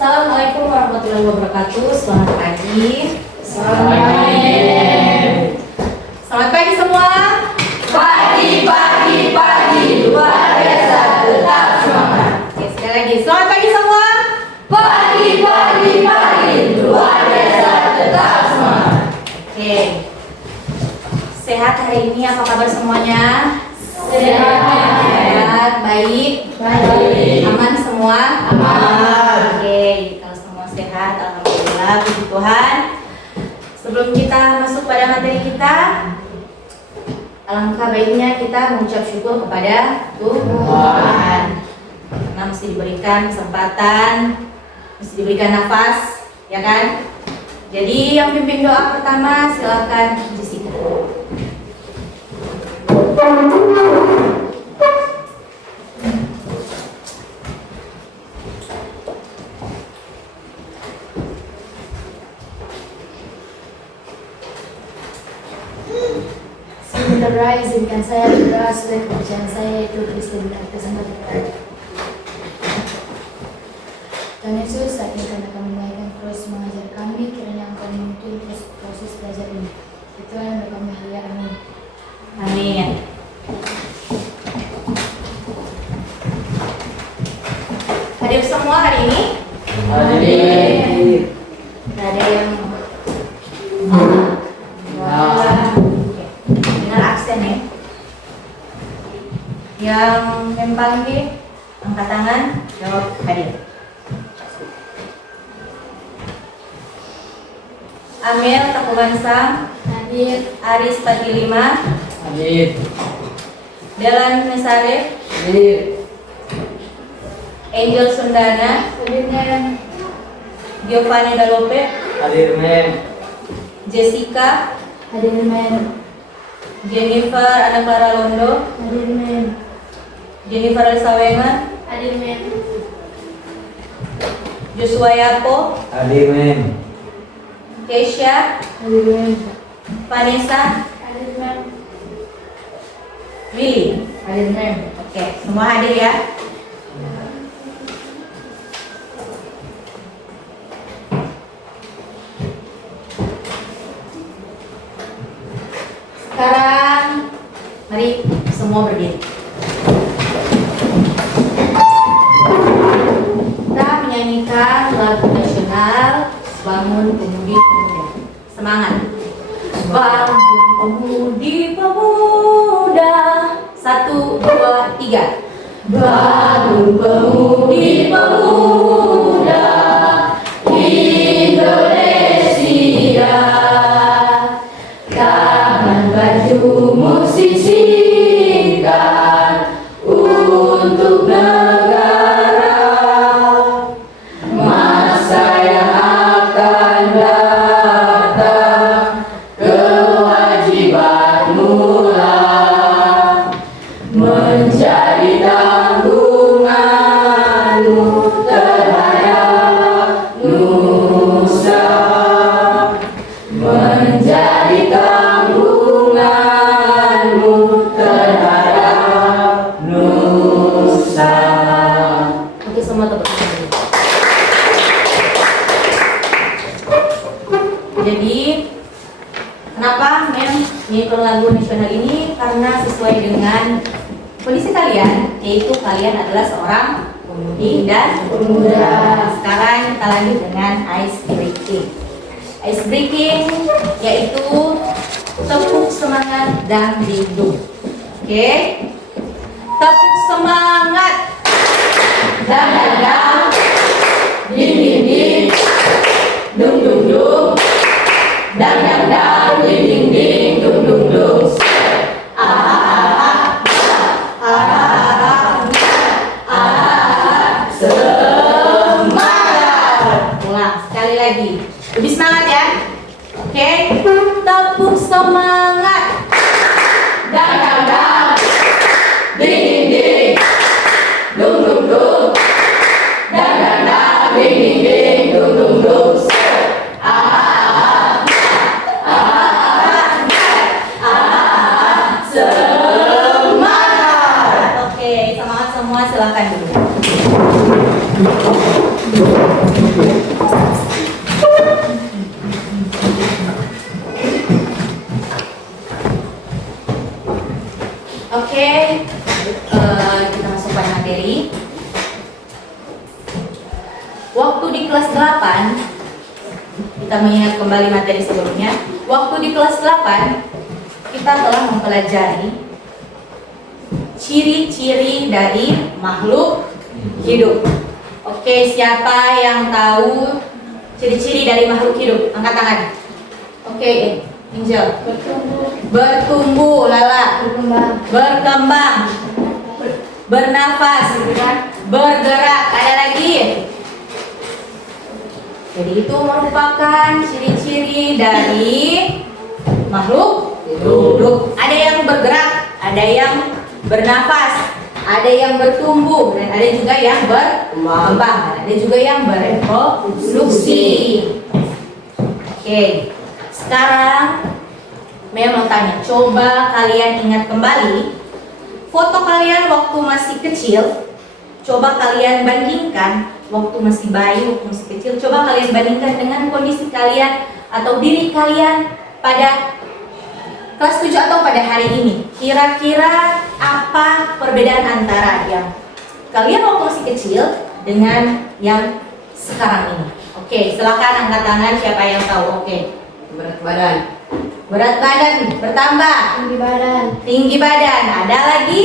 Assalamualaikum warahmatullahi wabarakatuh. Selamat pagi. Selamat pagi. Selamat pagi semua. Pagi, luar biasa, tetap semangat. Oke, sekali lagi. Selamat pagi semua. Pagi, luar biasa, tetap semangat. Oke. Sehat hari ini, apa kabar semuanya? Sehat. Baik. Aman semua? Aman. Oke, kalau semua sehat, alhamdulillah, puji Tuhan. Sebelum kita masuk pada materi kita, alangkah baiknya kita mengucap syukur kepada Tuhan. Karena mesti diberikan kesempatan, mesti diberikan nafas, ya kan? Jadi yang pimpin doa pertama silakan Jessica. Sebenarnya izinkan saya berdoa sesuai kepercayaan saya yaitu Kristen dan Kristen Tuhan Yesus, saat ini kami akan menaikkan terus mengajar kami, kiranya Engkau menuntun proses belajar ini. Itu yang kami mulia, amin. Amin. Hadir semua hari ini? Hadir. Gak ada yang Oke. Dengar absen ya. Yang panggil angkat tangan, jawab hadir. Amel Takuban Sam, Hadir. Aris 45, Hadir. Delan Mesaref, Hadir. Angel Sundana, Hadir men. Giovanni Dalope, Hadir men. Jessica, Hadir men. Jennifer Ana Clara Londo, Hadir men. Jennifer Elsawengan, Hadir men. Joshua Yapo, Hadir men. Keisha, Hadir men. Vanessa, Hadir men. Willy. Hadir men. Oke, semua hadir ya. Sekarang mari semua berdiri. Kita menyanyikan lagu nasional Bangun Pemudi Pemuda. Semangat. Bangun Pemudi Pemuda. 1, 2, 3. Bangun Pemudi Pemuda Indonesia. Tangan bajumu sisihkan untuk negara. Masa yang akan datang, kewajibanmu lah menjadi tanggunganmu terhadap nusa. Menjadi tanggunganmu terhadap nusa. Oke, semua tepuk tangan. Jadi, kenapa menyanyikan lagu nasional ini? Karena sesuai dengan kondisi kalian, yaitu kalian adalah seorang pemudi dan pemuda. Sekarang kita lanjut dengan ice breaking. Ice breaking yaitu tepuk semangat dan dindung. Oke, tepuk semangat dan dang, ding ding ding, dung dung dung, dang dang dang, ding ding ding, dung dung dung. Semangat. Ulang sekali lagi. Lebih semangat ya. Oke, tepuk semangat. Dang dang dang, ding ding ding, dung dung dung, dang dang dang, ding ding ding, dung dung dung. Oke, kita masuk pada materi. Waktu di kelas 8, kita mengingat kembali materi sebelumnya. Waktu di kelas 8, kita telah mempelajari ciri-ciri dari makhluk hidup. Oke, siapa yang tahu ciri-ciri dari makhluk hidup? Angkat tangan. Oke, Angel. Bertumbuh, Lala. Berkembang. Bernafas. Bergerak. Ada lagi? Jadi itu merupakan ciri-ciri dari makhluk hidup. Ada yang bergerak, ada yang bernafas, ada yang bertumbuh, dan ada juga yang berkembang, ada juga yang berevolusi. Oke, sekarang memang tanya, coba kalian ingat kembali foto kalian waktu masih kecil. Coba kalian bandingkan waktu masih bayi, waktu masih kecil. Coba kalian bandingkan dengan kondisi kalian atau diri kalian pada kelas 7 atau pada hari ini. Kira-kira apa perbedaan antara yang kalian waktu masih kecil dengan yang sekarang ini? Oke, silakan angkat tangan siapa yang tahu. Oke. Berat badan. Berat badan bertambah. Tinggi badan. Tinggi badan. Ada lagi?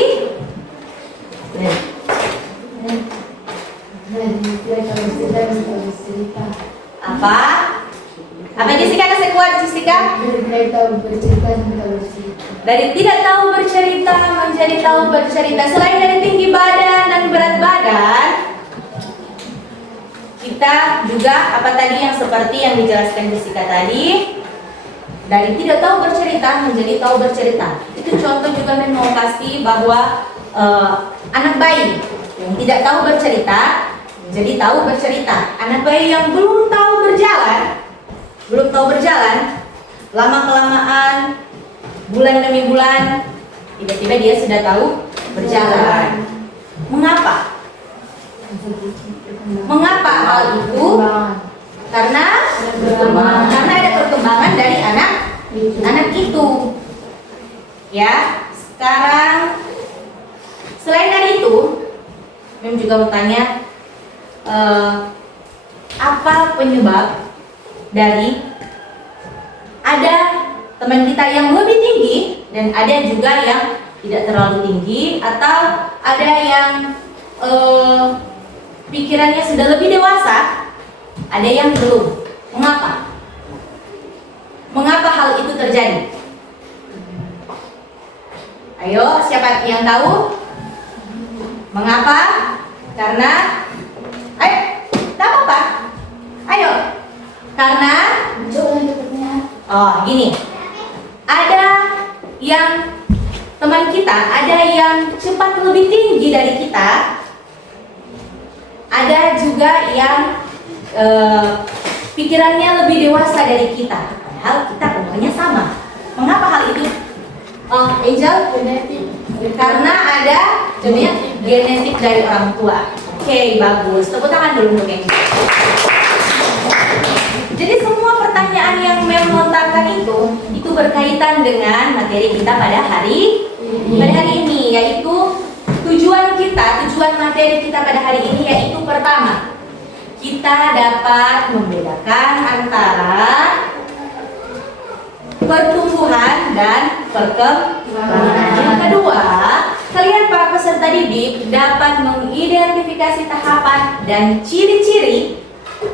Apa? Apa Jessica? Ada sekuat Jessica? Dari tidak tahu bercerita menjadi tahu bercerita. Selain dari tinggi badan dan berat badan, kita juga apa tadi yang seperti yang dijelaskan Jessica tadi, dari tidak tahu bercerita menjadi tahu bercerita. Itu contoh juga mau kasih bahwa anak bayi yang tidak tahu bercerita menjadi tahu bercerita. Anak bayi yang belum tahu berjalan, lama-kelamaan, bulan demi bulan, tiba-tiba dia sudah tahu berjalan. Mengapa? Mengapa hal itu? Karena ada perkembangan dari anak itu. Ya, sekarang selain dari itu, Mem juga mau tanya, apa penyebab dari ada teman kita yang lebih tinggi dan ada juga yang tidak terlalu tinggi, atau ada yang pikirannya sudah lebih dewasa, ada yang belum. Mengapa? Mengapa hal itu terjadi? Ayo, siapa yang tahu? Mengapa? Karena tak apa-apa. Ayo. Karena gini. Ada yang teman kita, ada yang cepat lebih tinggi dari kita. Ada juga yang pikirannya lebih dewasa dari kita. Padahal kita umurnya sama. Mengapa hal itu? Angel? Genetik. Karena ada genetik dari orang tua. Oke, bagus. Tepuk tangan dulu untuk Angel. Jadi semua pertanyaan yang Mem lontarkan itu berkaitan dengan materi kita pada hari ini, yaitu tujuan materi kita pada hari ini, yaitu pertama, kita dapat membedakan antara pertumbuhan dan perkembangan. Yang kedua, kalian para peserta didik dapat mengidentifikasi tahapan dan ciri-ciri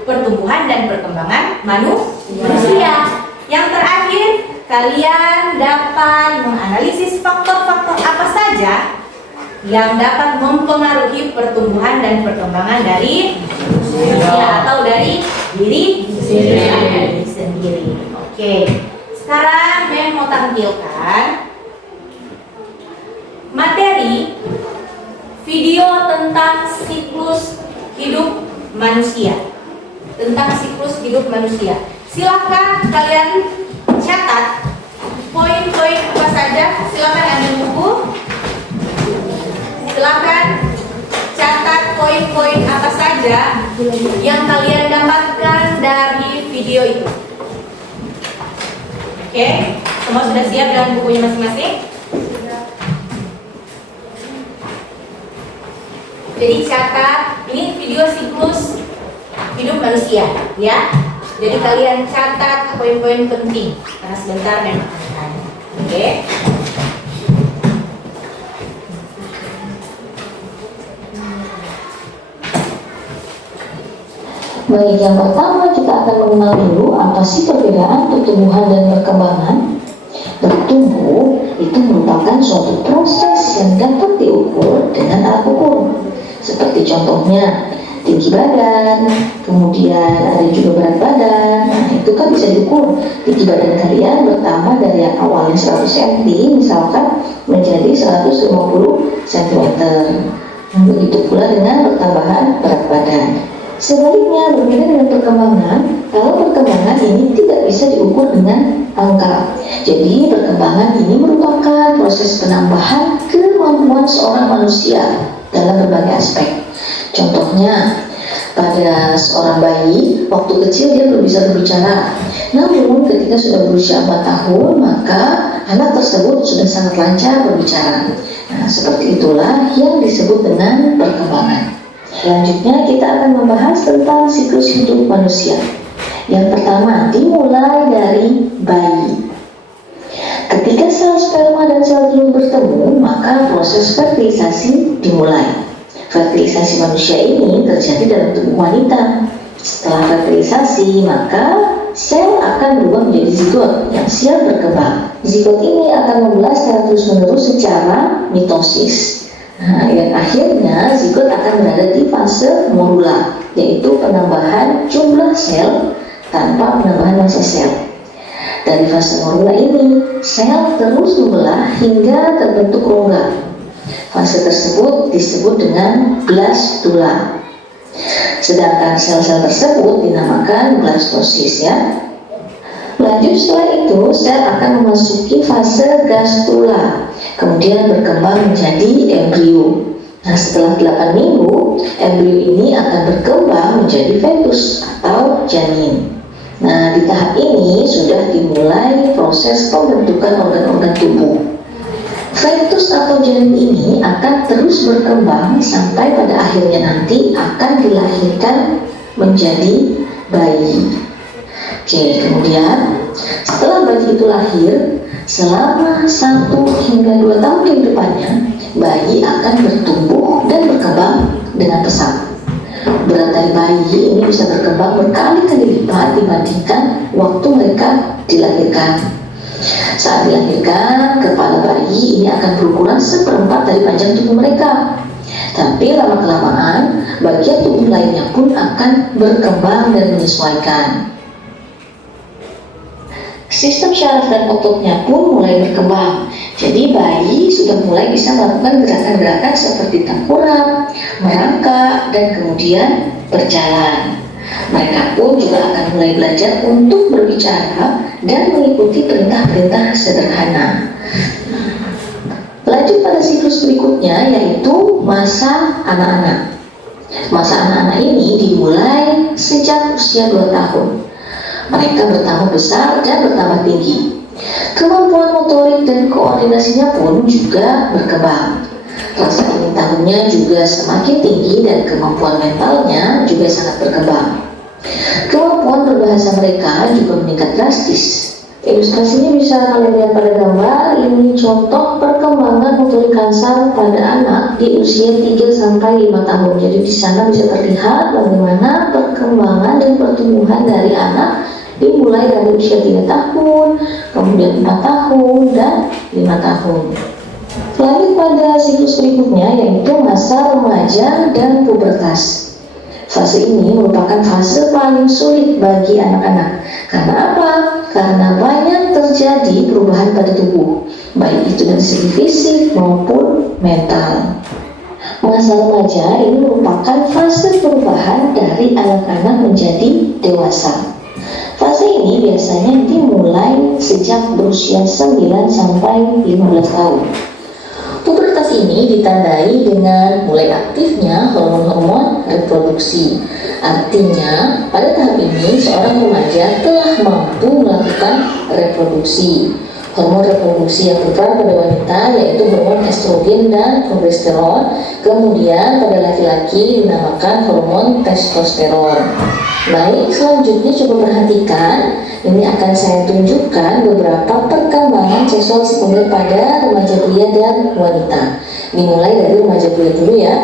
pertumbuhan dan perkembangan manusia. Yang terakhir, kalian dapat menganalisis faktor-faktor apa saja yang dapat mempengaruhi pertumbuhan dan perkembangan dari manusia atau dari diri sendiri. Oke. Sekarang Mem mau tampilkan materi video tentang siklus hidup manusia. Silakan kalian catat poin-poin apa saja. Silakan ambil buku. Silakan catat poin-poin apa saja yang kalian dapatkan dari video itu. Oke, semua sudah siap dengan bukunya masing-masing? Jadi catat, ini video siklus hidup manusia ya. Jadi kalian catat poin-poin penting karena sebentar memang akan tanya. Oke. Baik, yang pertama kita akan mengenal dulu apa sih perbedaan pertumbuhan dan perkembangan. Bertumbuh itu merupakan suatu proses yang dapat diukur dengan alat ukur. Seperti contohnya tinggi badan, kemudian ada juga berat badan. Nah, itu kan bisa diukur. Tinggi badan kalian bertambah dari yang awalnya 100 cm misalkan menjadi 150 cm. Nah, begitu pula dengan pertambahan berat badan. Sebaliknya, berbeda dengan perkembangan, kalau perkembangan ini tidak bisa diukur dengan angka. Jadi, perkembangan ini merupakan proses penambahan kemampuan seorang manusia dalam berbagai aspek. Contohnya, pada seorang bayi, waktu kecil dia belum bisa berbicara. Namun, ketika sudah berusia 4 tahun, maka anak tersebut sudah sangat lancar berbicara. Nah, seperti itulah yang disebut dengan perkembangan. Selanjutnya kita akan membahas tentang siklus hidup manusia. Yang pertama, dimulai dari bayi. Ketika sel sperma dan sel telur bertemu, maka proses fertilisasi dimulai. Fertilisasi manusia ini terjadi dalam tubuh wanita. Setelah fertilisasi, maka sel akan berubah menjadi zigot yang siap berkembang. Zigot ini akan membelah secara terus-menerus secara mitosis. Nah, yang akhirnya zigot akan berada di fase morula, yaitu penambahan jumlah sel tanpa penambahan massa sel. Dari fase morula ini, sel terus membelah hingga terbentuk rongga. Fase tersebut disebut dengan blastula. Sedangkan sel-sel tersebut dinamakan blastosis ya. Lanjut setelah itu, sel akan memasuki fase gastula, kemudian berkembang menjadi embrio. Nah, setelah 8 minggu, embrio ini akan berkembang menjadi fetus atau janin. Nah, di tahap ini sudah dimulai proses pembentukan organ-organ tubuh. Fetus atau janin ini akan terus berkembang sampai pada akhirnya nanti akan dilahirkan menjadi bayi. Oke, kemudian setelah bayi itu lahir, selama 1 hingga 2 tahun kehidupannya, bayi akan bertumbuh dan berkembang dengan pesat. Berat dari bayi ini bisa berkembang berkali-kali lipat dibandingkan waktu mereka dilahirkan. Saat dilahirkan, kepala bayi ini akan berukuran 1/4 dari panjang tubuh mereka. Tapi lama-kelamaan, bagian tubuh lainnya pun akan berkembang dan menyesuaikan. Sistem syaraf dan ototnya pun mulai berkembang. Jadi bayi sudah mulai bisa melakukan gerakan-gerakan seperti tengkurap, merangkak, dan kemudian berjalan. Mereka pun juga akan mulai belajar untuk berbicara dan mengikuti perintah-perintah sederhana. Lanjut pada siklus berikutnya, yaitu masa anak-anak. Masa anak-anak ini dimulai sejak usia 2 tahun. Mereka bertambah besar dan bertambah tinggi. Kemampuan motorik dan koordinasinya pun juga berkembang. Rasa ingin tahunya juga semakin tinggi dan kemampuan mentalnya juga sangat berkembang. Kemampuan berbahasa mereka juga meningkat drastis. Ilustrasinya bisa kalian lihat pada gambar. Ini contoh perkembangan motorik kasar pada anak di usia 3-5 tahun. Jadi di sana bisa terlihat bagaimana perkembangan dan pertumbuhan dari anak dimulai dari usia 3 tahun, kemudian 4 tahun, dan 5 tahun. Lanjut pada siklus berikutnya, yaitu masa remaja dan pubertas. Fase ini merupakan fase paling sulit bagi anak-anak. Karena apa? Karena banyak terjadi perubahan pada tubuh, baik itu dari segi fisik maupun mental. Masa remaja ini merupakan fase perubahan dari anak-anak menjadi dewasa. Fase ini biasanya dimulai sejak berusia 9-15 tahun. Pubertas ini ditandai dengan mulai aktifnya hormon-hormon reproduksi. Artinya, pada tahap ini seorang remaja telah mampu melakukan reproduksi. Hormon reproduksi yang berperan pada wanita yaitu hormon estrogen dan progesteron. Kemudian pada laki-laki dinamakan hormon testosteron. Baik, selanjutnya coba perhatikan. Ini akan saya tunjukkan beberapa perkembangan seksual sekunder pada remaja pria dan wanita. Dimulai dari remaja pria dulu ya.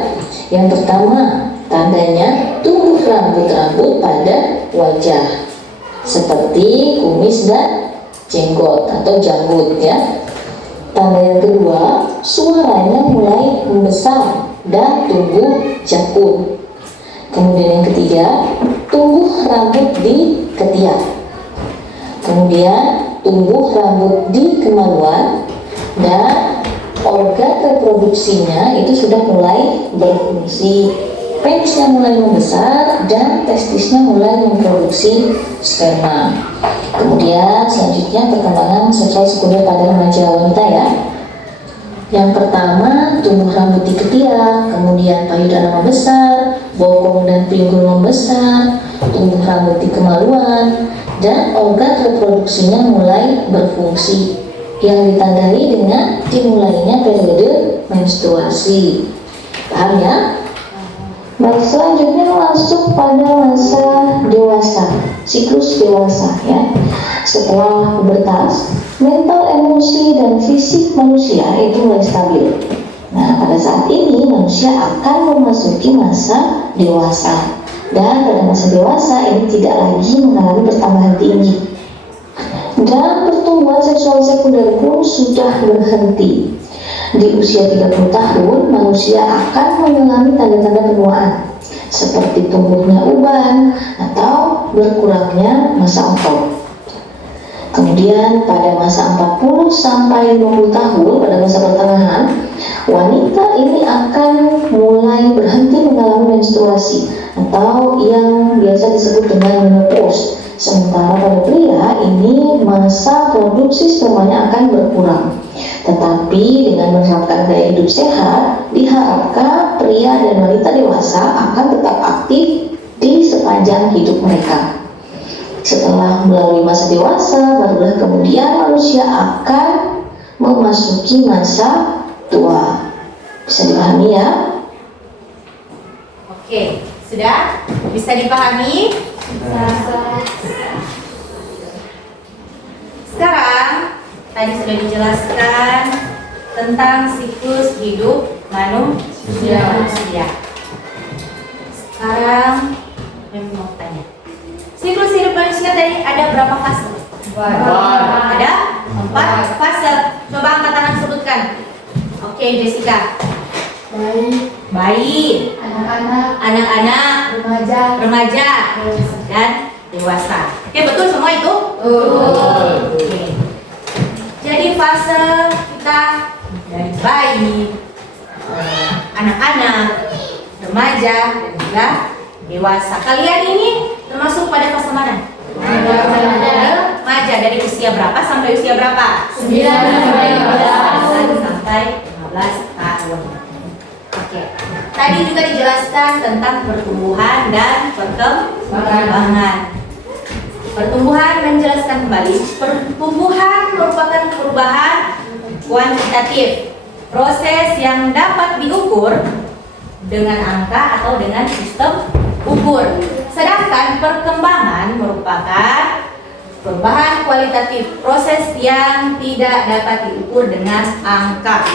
Yang pertama, tandanya tumbuh rambut-rambut pada wajah seperti kumis dan jenggot atau janggut ya. Tanda yang kedua, suaranya mulai membesar dan tumbuh jakun. Kemudian yang ketiga, tumbuh rambut di ketiak. Kemudian tumbuh rambut di kemaluan dan organ reproduksinya itu sudah mulai berfungsi. Penisnya mulai membesar dan testisnya mulai memproduksi sperma. Kemudian selanjutnya perkembangan seksual sekunder pada remaja wanita ya. Yang pertama, tumbuh rambut di ketiak, kemudian payudara membesar, bokong dan pinggul membesar, tumbuh rambut di kemaluan, dan organ reproduksinya mulai berfungsi yang ditandai dengan dimulainya periode menstruasi. Paham ya? Baik, selanjutnya masuk pada masa dewasa, siklus dewasa ya. Setelah pubertas, mental, emosi, dan fisik manusia itu mulai stabil. Nah, pada saat ini manusia akan memasuki masa dewasa. Dan pada masa dewasa ini tidak lagi mengalami pertambahan tinggi. Dan pertumbuhan seksual sekunder pun sudah berhenti. Di usia 30 tahun, manusia akan mengalami tanda-tanda penuaan seperti tumbuhnya uban atau berkurangnya masa otot. Kemudian pada masa 40 sampai 50 tahun, pada masa pertengahan, wanita ini akan mulai berhenti mengalami menstruasi atau yang biasa disebut dengan menopause. Sementara pada pria ini masa produksi spermanya akan berkurang. Tetapi dengan menerapkan gaya hidup sehat, diharapkan pria dan wanita dewasa akan tetap aktif di sepanjang hidup mereka. Setelah melalui masa dewasa, barulah kemudian manusia akan memasuki masa tua. Bisa dipahami ya? Oke, sudah? Bisa dipahami? Sekarang tadi sudah dijelaskan tentang siklus hidup manusia. Sekarang saya mau tanya, siklus hidup manusia tadi ada berapa fase? Ada 4 fase. Coba angkat tangan sebutkan. Oke, Jessica. Bayi, anak-anak, remaja, dan dewasa. Oke, betul semua itu? Oke. Jadi fase kita dari bayi, anak-anak, remaja, dan juga dewasa. Kalian ini termasuk pada fase mana? Remaja. Dari usia berapa sampai usia berapa? 9 sampai 15 tahun. Oke. Tadi juga dijelaskan tentang pertumbuhan dan perkembangan. Pertumbuhan menjelaskan kembali, pertumbuhan merupakan perubahan kuantitatif, proses yang dapat diukur dengan angka atau dengan sistem ukur. Sedangkan perkembangan merupakan perubahan kualitatif, proses yang tidak dapat diukur dengan angka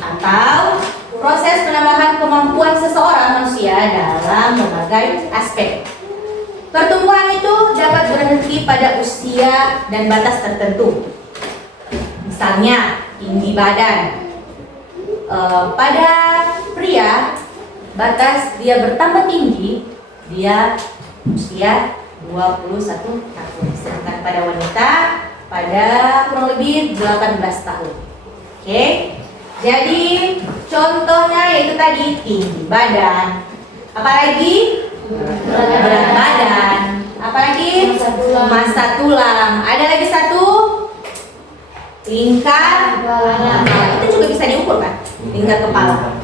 atau proses penambahan kemampuan seseorang manusia dalam berbagai aspek. Pertumbuhan itu dapat berhenti pada usia dan batas tertentu. Misalnya tinggi badan. Pada pria, batas dia bertambah tinggi, dia usia 21 tahun. Sedangkan pada wanita pada kurang lebih 18 tahun. Oke. Jadi contohnya yaitu tadi tinggi badan. Apalagi berat badan. Apalagi massa tulang. Ada lagi satu, tingkat kepala. Itu juga bisa diukur kan? Tingkat kepala.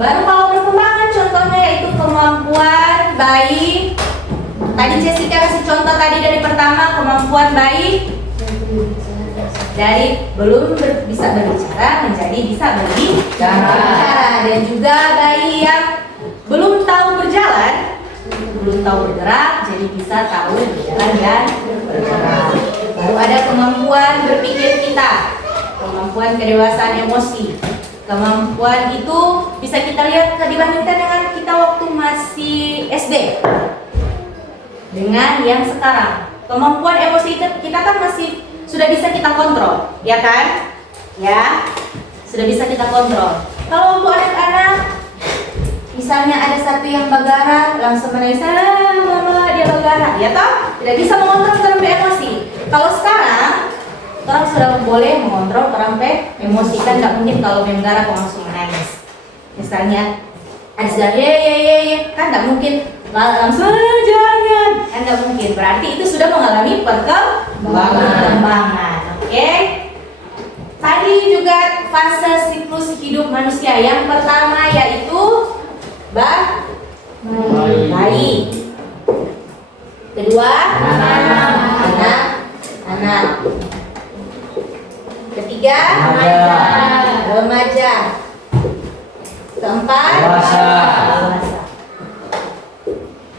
Baru kalau perkembangan contohnya yaitu kemampuan bayi. Tadi Jessica kasih contoh tadi dari pertama, kemampuan bayi dari belum bisa berbicara menjadi bisa berbicara, dan juga bayi yang belum tahu berjalan, belum tahu bergerak, jadi bisa tahu berjalan dan bergerak. Baru ada kemampuan berpikir kita, kemampuan kedewasaan emosi. Kemampuan itu bisa kita lihat dibandingkan dengan kita waktu masih SD dengan yang sekarang. Kemampuan emosi kita kan masih sudah bisa kita kontrol, ya kan? Ya, sudah bisa kita kontrol. Kalau untuk anak-anak, misalnya ada satu yang bagara, langsung menangis, mama dia bagara, ya toh? Tidak bisa mengontrol sampai emosi. Kalau sekarang, orang sudah boleh mengontrol sampai emosi, kan nggak mungkin kalau bagara langsung menangis. Misalnya, ada sudah ye, kan nggak mungkin langsung jangan, kan nggak mungkin. Berarti itu sudah mengalami perkembangan. Oke? Tadi juga fase siklus hidup manusia. Yang pertama yaitu bayi. Kedua, anak. Ketiga, remaja. Keempat, dewasa.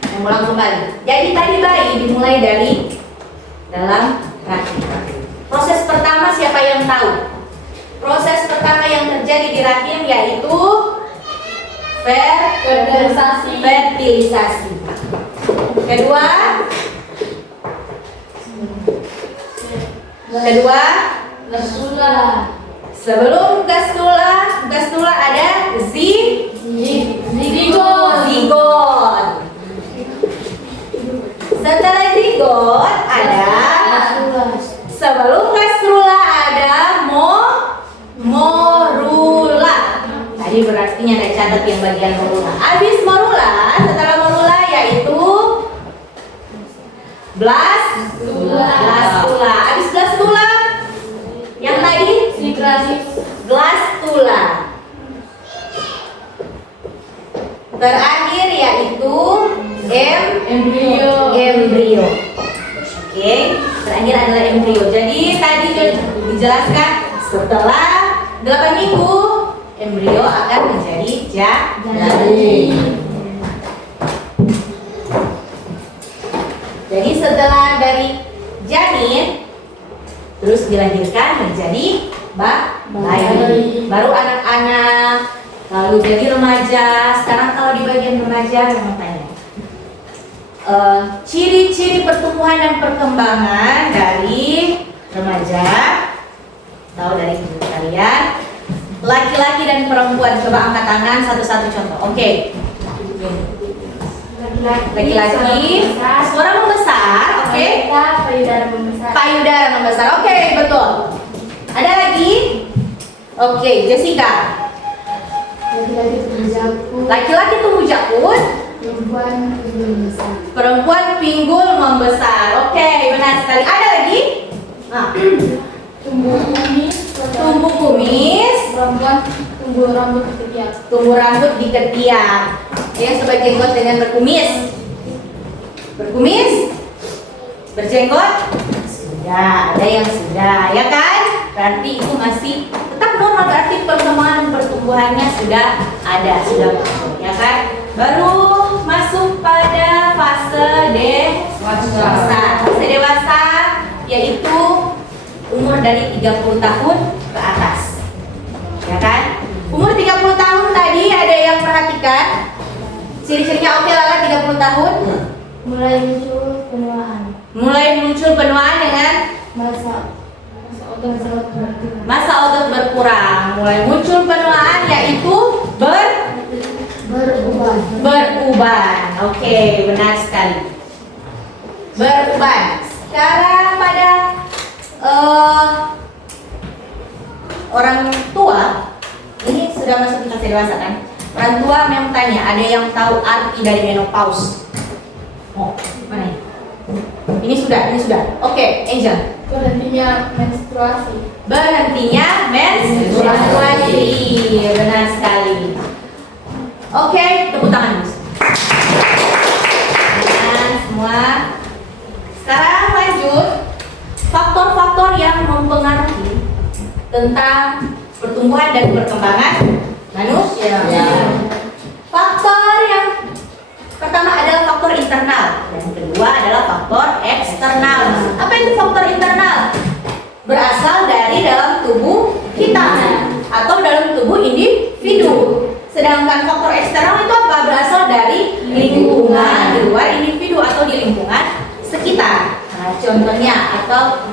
Yang ulang kembali. Jadi tadi bayi dimulai dari dalam rahim. Proses pertama siapa yang tahu? Proses pertama yang terjadi di rahim yaitu fertilisasi. Kedua, Gastrula. sebelum gastrula ada zigot. Setelah zigot ada, sebelum gastrula ada morula. Tadi berarti ada catat yang bagian morula. Habis morula, setelah morula yaitu blastula. Habis blastula, yang tadi blastula. Terakhir yaitu embrio. Oke, terakhir adalah embrio. Jadi tadi dijelaskan setelah 8 minggu embrio akan menjadi janin. Jadi setelah dari janin terus dilahirkan menjadi bayi. Baru anak-anak, lalu jadi remaja. Sekarang kalau di bagian remaja memang tanya ciri-ciri pertumbuhan dan perkembangan dari remaja. Tahu dari ibu kalian, laki-laki dan perempuan. Coba angkat tangan satu-satu contoh. Oke. Laki-laki suara membesar, oke. Payudara membesar, oke, betul. Ada lagi? Oke, Jessica. Laki-laki tumbuh jakun, perempuan pinggul membesar. Oke, benar sekali. Ada lagi? Tumbuh kumis, Perempuan tumbuh rambut di ketiak. tumbuh rambut di ketiak. Yang seberjenggot dengan berkumis. Berjenggot? Sudah, ada yang sudah, ya kan? Berarti itu masih tetap normal, berarti pertumbuhannya sudah ada, sudah masuk, ya kan? Baru masuk pada fase dewasa. Fase dewasa yaitu umur dari 30 tahun ke atas, ya kan? Umur 30 tahun tadi ada yang perhatikan ciri-cirinya. Oke, Lala 30 tahun Mulai muncul penuaan. dengan masa otot berkurang. Mulai muncul penuaan yaitu beruban. Oke, benar sekali. Beruban. Sekarang pada orang tua, ini sudah masuk di fase dewasa kan? Orang tua memang tanya, ada yang tahu arti dari menopause? Oh, mana ini? Ini sudah. Oke, Angel. Berhentinya menstruasi. Benar sekali. Oke, tepuk tangan, Gus. Nah, semua. Sekarang lanjut faktor-faktor yang mempengaruhi pertumbuhan dan perkembangan manusia. Faktor yang pertama adalah faktor internal dan kedua adalah faktor eksternal. Apa itu faktor internal? Berasal dari dalam tubuh kita atau dalam tubuh individu. Sedangkan faktor eksternal itu apa? Berasal dari lingkungan, di luar individu atau di lingkungan sekitar. Nah, contohnya atau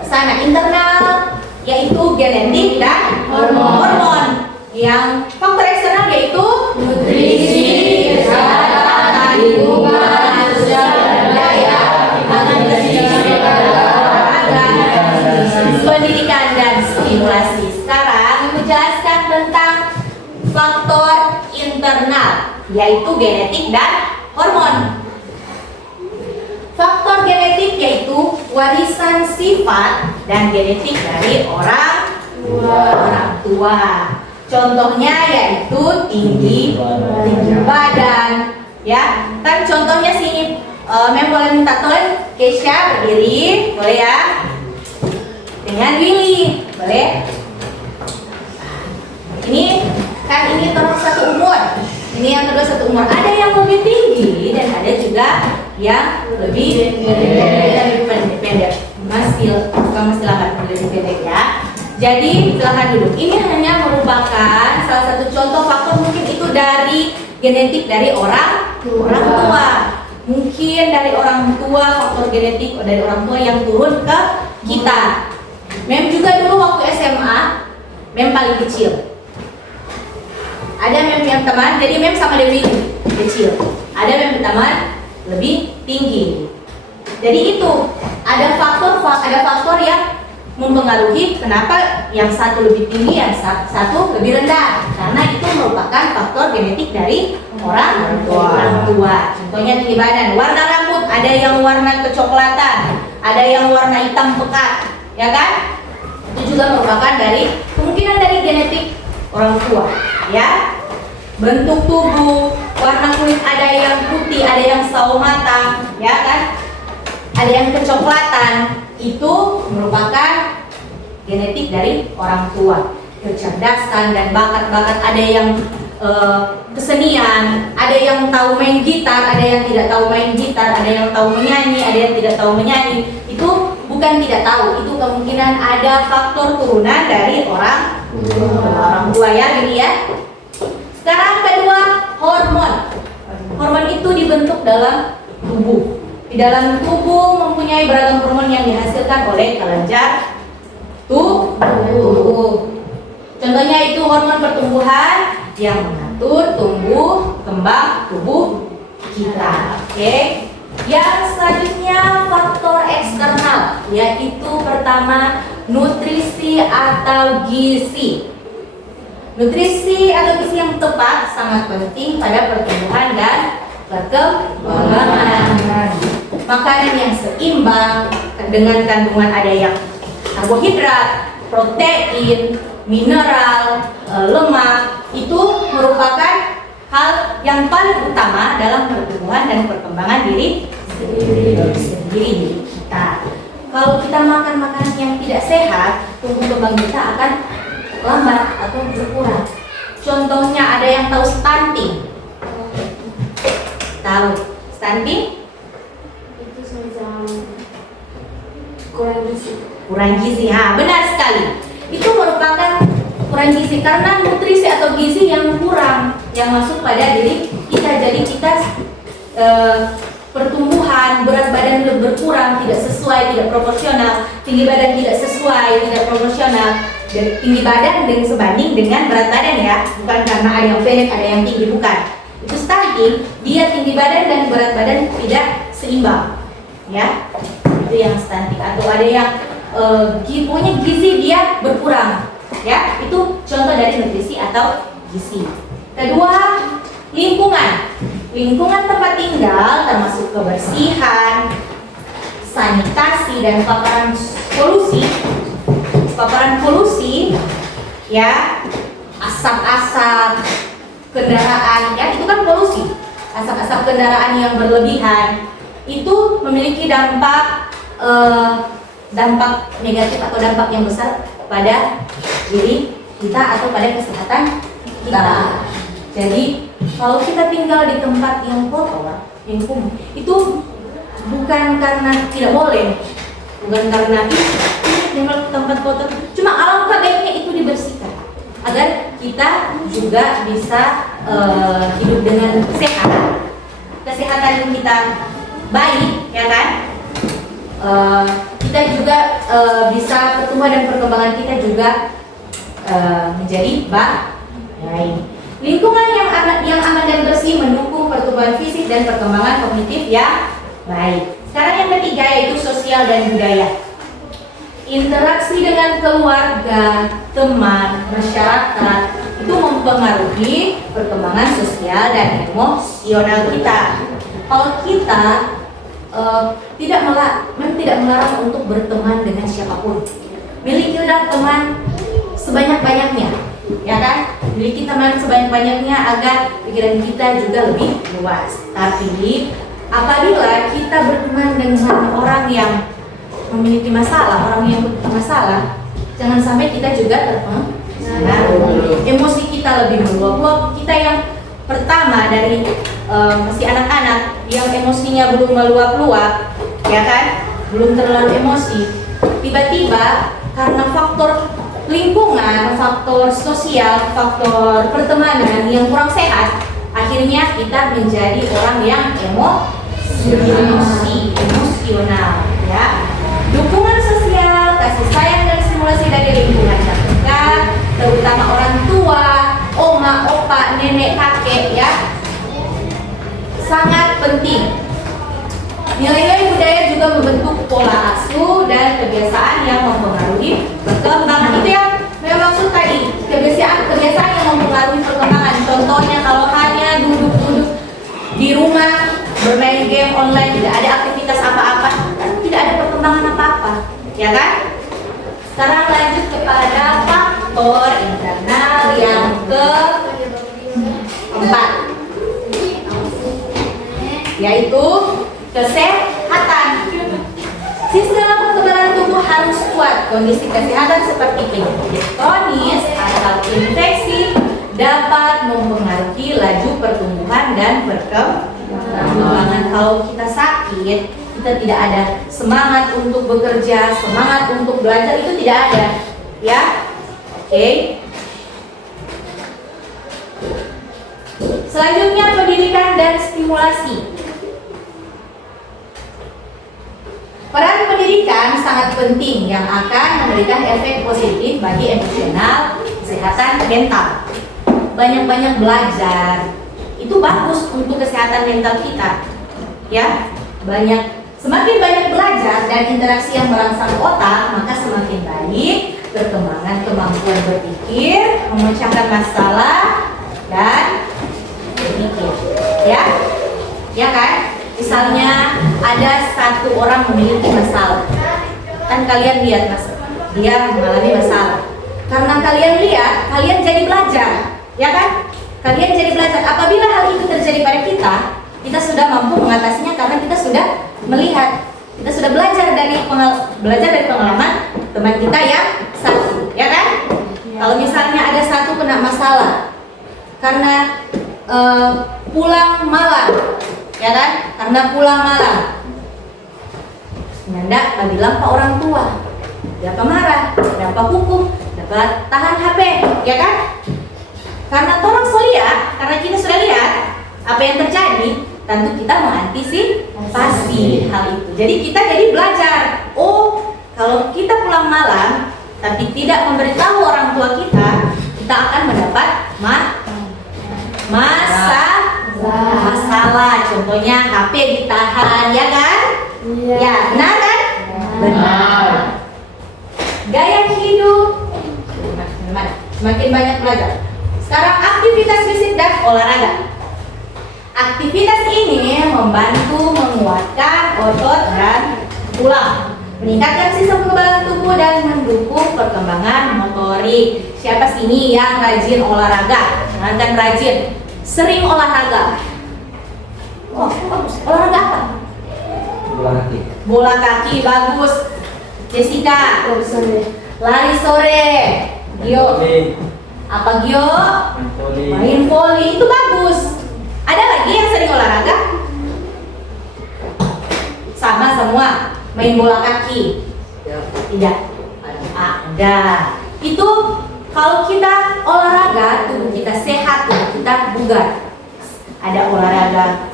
sana internal yaitu genetik dan hormon. Yang faktor eksternal yaitu nutrisi, kesehatan, lingkungan, sosial budaya, pendidikan dan stimulasi. Sekarang menjelaskan tentang faktor internal yaitu genetik dan hormon. Faktor genetik yaitu warisan sifat dan genetik dari orang tua. Contohnya yaitu tinggi badan, ya. Kan contohnya sini, Mem boleh minta tolong Keisha berdiri, boleh ya? Dengan Willy, boleh? Ini kan ini terus satu umur. Ini yang kedua satu umur. Ada yang lebih tinggi dan ada juga yang lebih pendek. Mas silahkan lebih pendek ya. Jadi silahkan duduk. Ini hanya merupakan salah satu contoh faktor, mungkin itu dari genetik dari orang tua. Mungkin dari orang tua, faktor genetik dari orang tua yang turun ke kita. Mem juga dulu waktu SMA, Mem paling kecil. Ada Mem yang teman, jadi Mem sama Dewi kecil. Ada Mem teman lebih tinggi. Jadi itu ada faktor yang mempengaruhi kenapa yang satu lebih tinggi, yang satu lebih rendah. Karena itu merupakan faktor genetik dari orang tua. Contohnya tinggi badan, warna rambut, ada yang warna kecoklatan, ada yang warna hitam pekat, ya kan? Itu juga merupakan dari kemungkinan dari genetik orang tua, ya. Bentuk tubuh, warna kulit, ada yang putih, ada yang sawo matang, ya kan? Ada yang kecoklatan, itu merupakan genetik dari orang tua. Kecerdasan dan bakat-bakat, ada yang kesenian, ada yang tahu main gitar, ada yang tidak tahu main gitar, ada yang tahu menyanyi, ada yang tidak tahu menyanyi. Itu bukan tidak tahu, itu kemungkinan ada faktor turunan dari orang tua, ya, gini ya. Sekarang kedua, hormon. Hormon itu dibentuk dalam tubuh. Di dalam tubuh mempunyai beragam hormon yang dihasilkan oleh kelenjar tubuh. Contohnya itu hormon pertumbuhan yang mengatur tumbuh kembang tubuh kita. Oke. Yang selanjutnya faktor eksternal, yaitu pertama nutrisi atau gizi. Nutrisi atau gizi yang tepat sangat penting pada pertumbuhan dan perkembangan. Makanan yang seimbang dengan kandungan ada yang karbohidrat, protein, mineral, lemak, itu merupakan hal yang paling utama dalam pertumbuhan dan perkembangan diri kita. Kalau kita makan makanan yang tidak sehat, tumbuh kembang kita akan lambat atau berkurang. Contohnya ada yang tahu stunting? Tahu stunting? Itu semacam kurang gizi. Kurang gizi, benar sekali. Itu merupakan kurang gizi karena nutrisi atau gizi yang kurang yang masuk pada diri kita. Jadi kita pertumbuhan, berat badan berkurang, tidak sesuai, tidak proporsional. Tinggi badan tidak sesuai, tidak proporsional. Dan tinggi badan dan sebanding dengan berat badan, ya, bukan karena ada yang pendek, ada yang tinggi, bukan. Itu stunting, dia tinggi badan dan berat badan tidak seimbang, ya. Itu yang stunting. Atau ada yang pokoknya gizi dia berkurang, ya. Itu contoh dari nutrisi atau gizi. Kedua, lingkungan. Lingkungan tempat tinggal termasuk kebersihan, sanitasi, dan paparan polusi, ya, asap-asap kendaraan, ya, itu kan polusi. Asap-asap kendaraan yang berlebihan itu memiliki dampak negatif atau dampak yang besar pada diri kita atau pada kesehatan kita. Jadi kalau kita tinggal di tempat yang kotor, yang kumuh, itu bukan karena tidak boleh, bukan karena tinggal di tempat kotor, cuma alangkah baiknya itu dibersihkan agar kita juga bisa hidup dengan sehat, kesehatan kita baik, ya kan? Kita juga bisa pertumbuhan dan perkembangan kita juga menjadi baik. Lingkungan yang aman dan bersih mendukung pertumbuhan fisik dan perkembangan kognitif yang baik. Sekarang yang ketiga yaitu sosial dan budaya. Interaksi dengan keluarga, teman, masyarakat itu mempengaruhi perkembangan sosial dan emosional kita. Kalau kita tidak melarang untuk berteman dengan siapapun, milikilah teman sebanyak-banyaknya, ya kan? Miliki teman sebanyak-banyaknya agar pikiran kita juga lebih luas. Tapi apabila kita berteman dengan orang yang memiliki masalah, orang yang bermasalah, jangan sampai kita juga terpengaruh. Emosi kita lebih meluap-luap. Kita yang pertama dari masih anak-anak yang emosinya belum meluap-luap, ya kan? Belum terlalu emosi. Tiba-tiba karena faktor lingkungan, faktor sosial, faktor pertemanan yang kurang sehat, akhirnya kita menjadi orang yang emosional, ya. Dukungan sosial, kasih sayang dan stimulasi dari lingkungan terdekat, terutama orang tua, oma, opa, nenek, kakek, ya, sangat penting. Nilai-nilai budaya juga membentuk pola asuh dan kebiasaan yang mempengaruhi perkembangan. Itu yang memang maksud tadi, kebiasaan yang mempengaruhi perkembangan. Contohnya kalau hanya duduk-duduk di rumah bermain game online, tidak ada aktivitas apa-apa, tidak ada perkembangan apa-apa, ya kan? Sekarang lanjut kepada faktor internal yang keempat, yaitu kesehatan. Sistem kekebalan tubuh harus kuat. Kondisi kesehatan seperti penyakit kronis atau infeksi dapat mempengaruhi laju pertumbuhan dan perkembangan. Kalau kita sakit, kita tidak ada semangat untuk bekerja, semangat untuk belajar, itu tidak ada, ya. Oke. Selanjutnya pendidikan dan stimulasi. Peran pendidikan sangat penting yang akan memberikan efek positif bagi emosional, kesehatan mental. Banyak-banyak belajar itu bagus untuk kesehatan mental kita, ya. Semakin banyak belajar dan interaksi yang merangsang otak, maka semakin baik perkembangan kemampuan berpikir, memecahkan masalah dan berpikir, ya kan? Misalnya ada satu orang memiliki masalah, kan kalian lihat dia mengalami masalah. Karena kalian lihat, kalian jadi belajar, ya kan? Kalian jadi belajar. Apabila hal itu terjadi pada kita sudah mampu mengatasinya karena kita sudah melihat, kita sudah belajar dari pengalaman teman kita yang satu, ya kan? Kalau misalnya ada satu kena masalah karena pulang malam, ya kan? Karena pulang malam, nggak bilang ke orang tua, dapat marah, dapat hukum, dapat tahan HP, ya kan? Karena orang lihat, karena kita sudah lihat apa yang terjadi, tentu kita mengantisipasi hal itu. Jadi kita jadi belajar. Oh, kalau kita pulang malam tapi tidak memberitahu orang tua kita akan mendapat masalah. Contohnya HP ditahan, ya kan? Ya, benar kan? Benar. Gaya hidup, semakin banyak belajar. Sekarang aktivitas fisik dan olahraga. Aktivitas ini membantu menguatkan otot dan tulang, meningkatkan sistem kekebalan tubuh dan mendukung perkembangan motorik. Siapa sini yang rajin olahraga? Jangan rajin, sering olahraga. Oh, bagus. Olahraga apa? Bola kaki bagus. Jessica, lari sore. Yo. Apa Gio? Voli. Main voli, itu bagus. Ada lagi yang sering olahraga? Sama semua, main bola kaki. Tidak. Ada. Itu kalau kita olahraga, tubuh kita sehat, tubuh kita bugar. Ada olahraga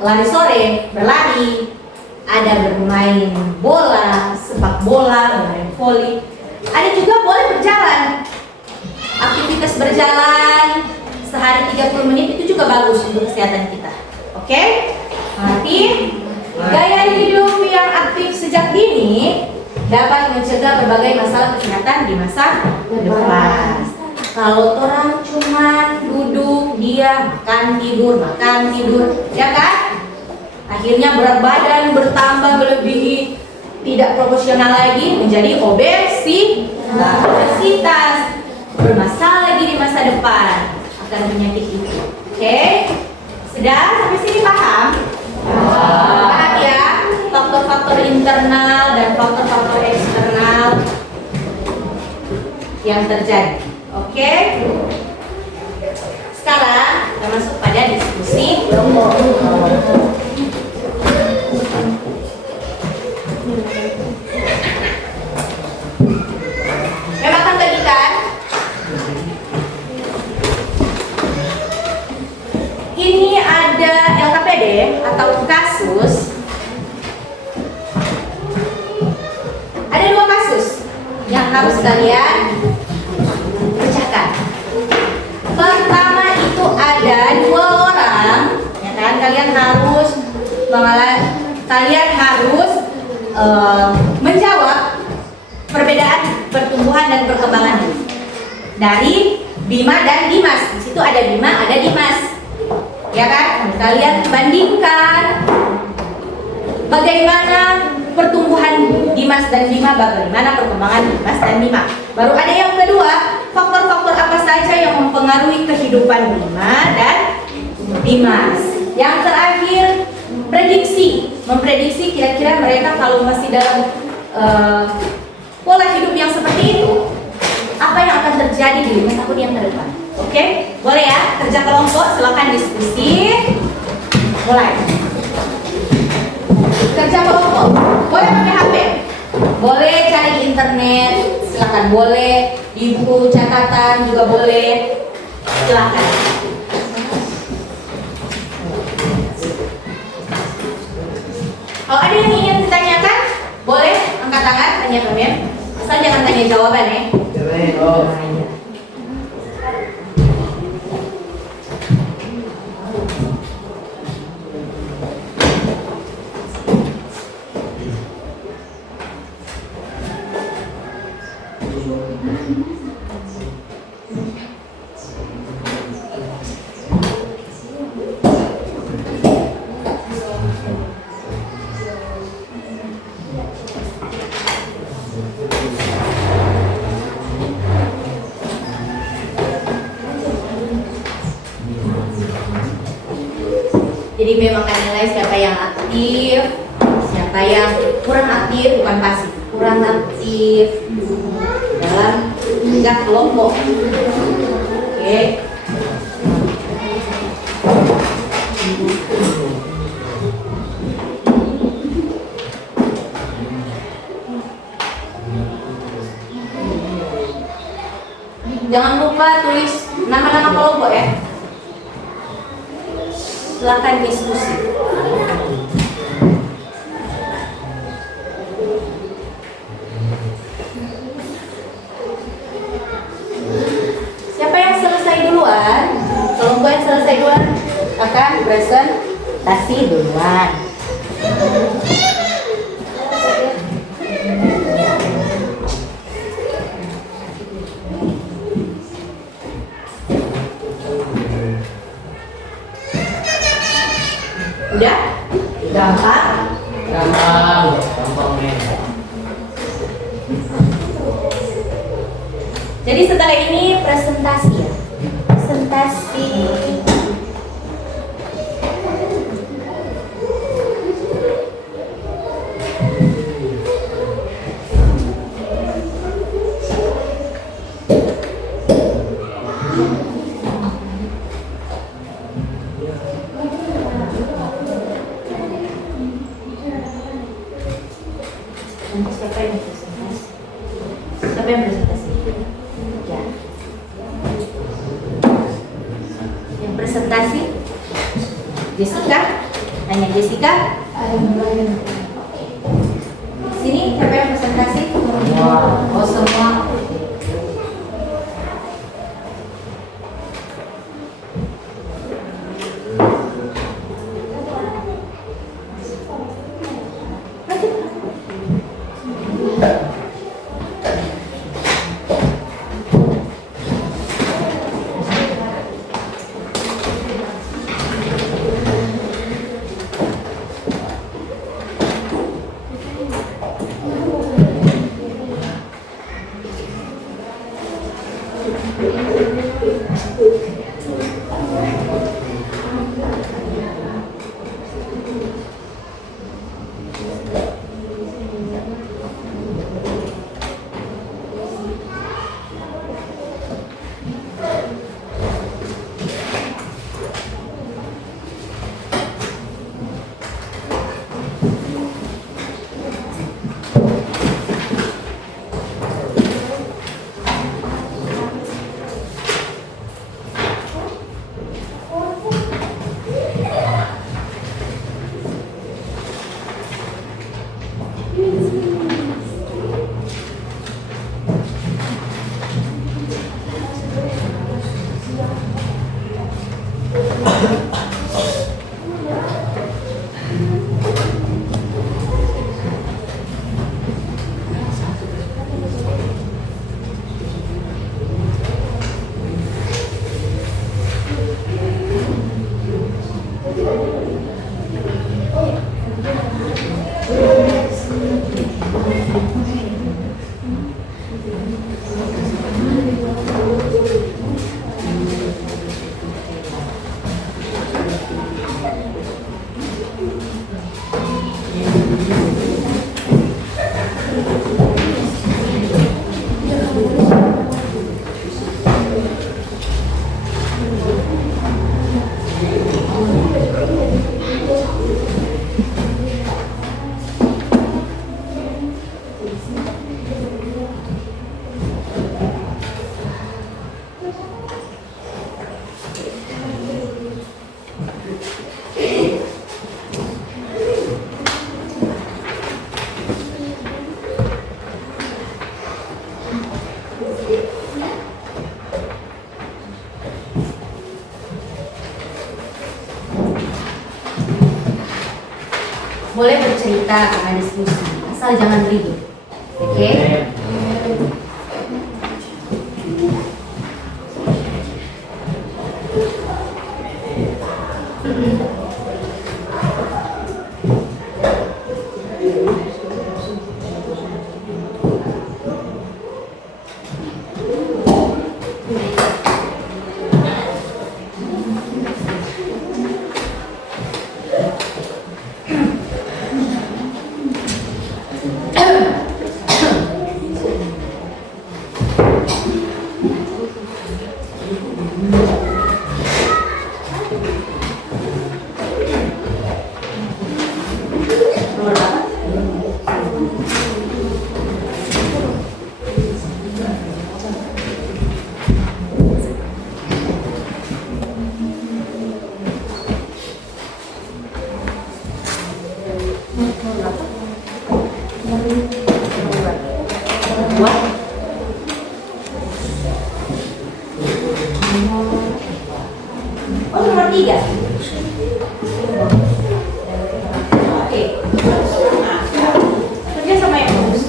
lari sore, berlari. Ada bermain bola, sepak bola, bermain voli. Ada juga boleh berjalan. Aktivitas berjalan sehari 30 menit itu juga bagus untuk kesehatan kita. Oke? Nanti gaya hidup yang aktif sejak dini dapat mencegah berbagai masalah kesehatan di masa depan. Kalau orang cuma duduk, dia makan tidur, ya kan? Akhirnya berat badan bertambah melebihi, tidak proporsional lagi, menjadi obesitas, bermasalah lagi di masa depan akan penyakit itu. Oke? Sudah sampai sini paham? Paham ya? Faktor-faktor internal dan faktor-faktor eksternal yang terjadi. Oke? Sekarang kita masuk pada diskusi kelompok. Memang akan bagikan ini ada LKPD atau kasus. Ada 2 kasus yang harus kalian pecahkan. Pertama itu ada 2 orang, ya kan? Kalian harus menjawab perbedaan pertumbuhan dan perkembangan dari Bima dan Dimas. Di situ ada Bima, ada Dimas. Ya kan? Kalian bandingkan bagaimana pertumbuhan Dimas dan Bima, bagaimana perkembangan Dimas dan Bima. Baru ada yang kedua, faktor-faktor apa saja yang mempengaruhi kehidupan Bima dan Dimas. Yang terakhir, memprediksi kira-kira mereka kalau masih dalam pola hidup yang seperti itu, apa yang akan terjadi di 5 tahun yang ke depan. Oke? Boleh ya? Kerja kelompok, silakan diskusi. Mulai. Kerja kelompok. Boleh pakai HP? Boleh cari internet, silakan. Boleh di buku catatan juga boleh. Silakan. Kalau ada yang ingin ditanyakan, boleh angkat tangan, tanya kalian. Asal jangan tanya jawaban ya. Jadi memang akan nilai siapa yang aktif, siapa yang kurang aktif, bukan pasif, kurang aktif dalam kerja kelompok. Oke. Jangan lupa tulis nama-nama kelompok ya. Silakan diskusi. Siapa yang selesai duluan? Kelompok yang selesai duluan akan presentasi duluan. Udah? Gampang? Gampang nih. Jadi setelah ini presentasi ya. Presentasi. Nanti siapa yang presentasi? Siapa yang presentasi? Ya. Yang presentasi? Jessica? Hanya Jessica? Oke. Sini siapa yang presentasi? Oh semua. Boleh bercerita karena diskusi, asal jangan ribut. Oke? Nomor berapa? Dua. Oh, nomor 3. Oke. Kerja sama yang bagus.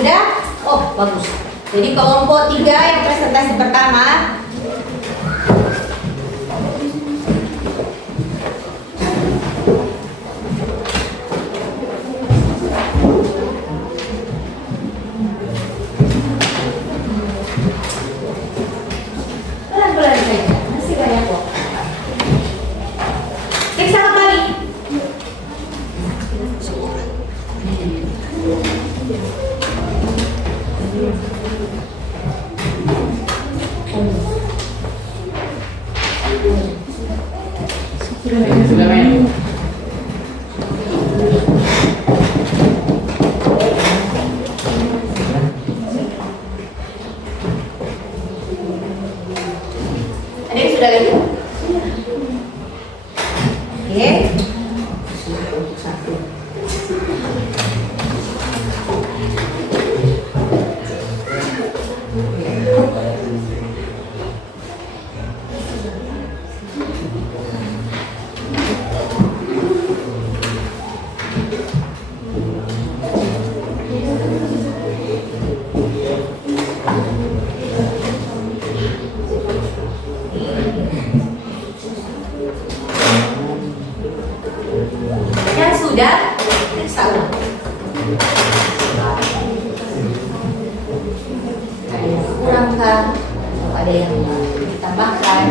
Sudah? Oh, bagus. Jadi kelompok 3 yang presentasi pertama. Pelan-pelan saja, masih banyak kok. Periksa kembali. Sudah main. Ada yang sudah lihat? Oke. Yang sudah periksa ulang. Ada yang kurangkah? Ada yang ditambahkan?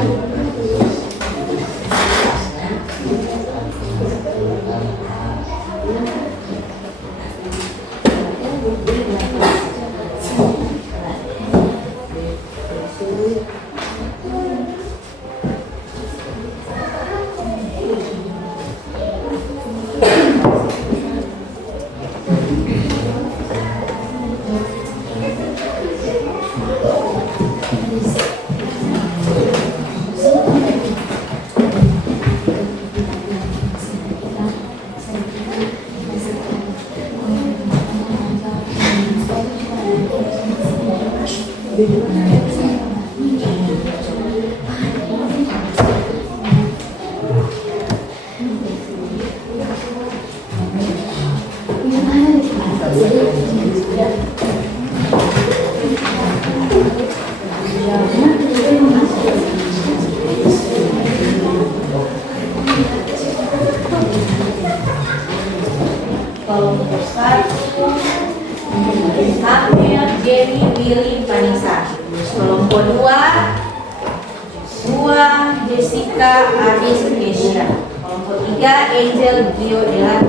Kelompok 1 Hamil, Jenny, Willy, Vanessa. Kelompok 2 Jessica, Adis, Keisha. Kelompok 3 Angel, Gio, Ella.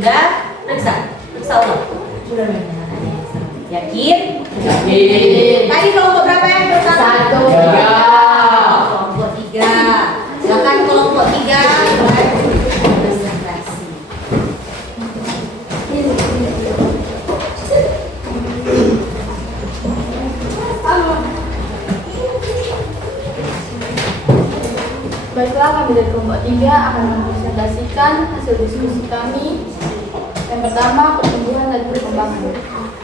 Sudah? Periksa ulang. Yakin? Tadi kelompok berapa yang bersatu? 3. Kelompok 3. Silakan kelompok 3 konsentrasi. Baiklah, kami dari kelompok 3 akan mempresentasikan hasil diskusi kami. Yang pertama, pertumbuhan dan perkembangan.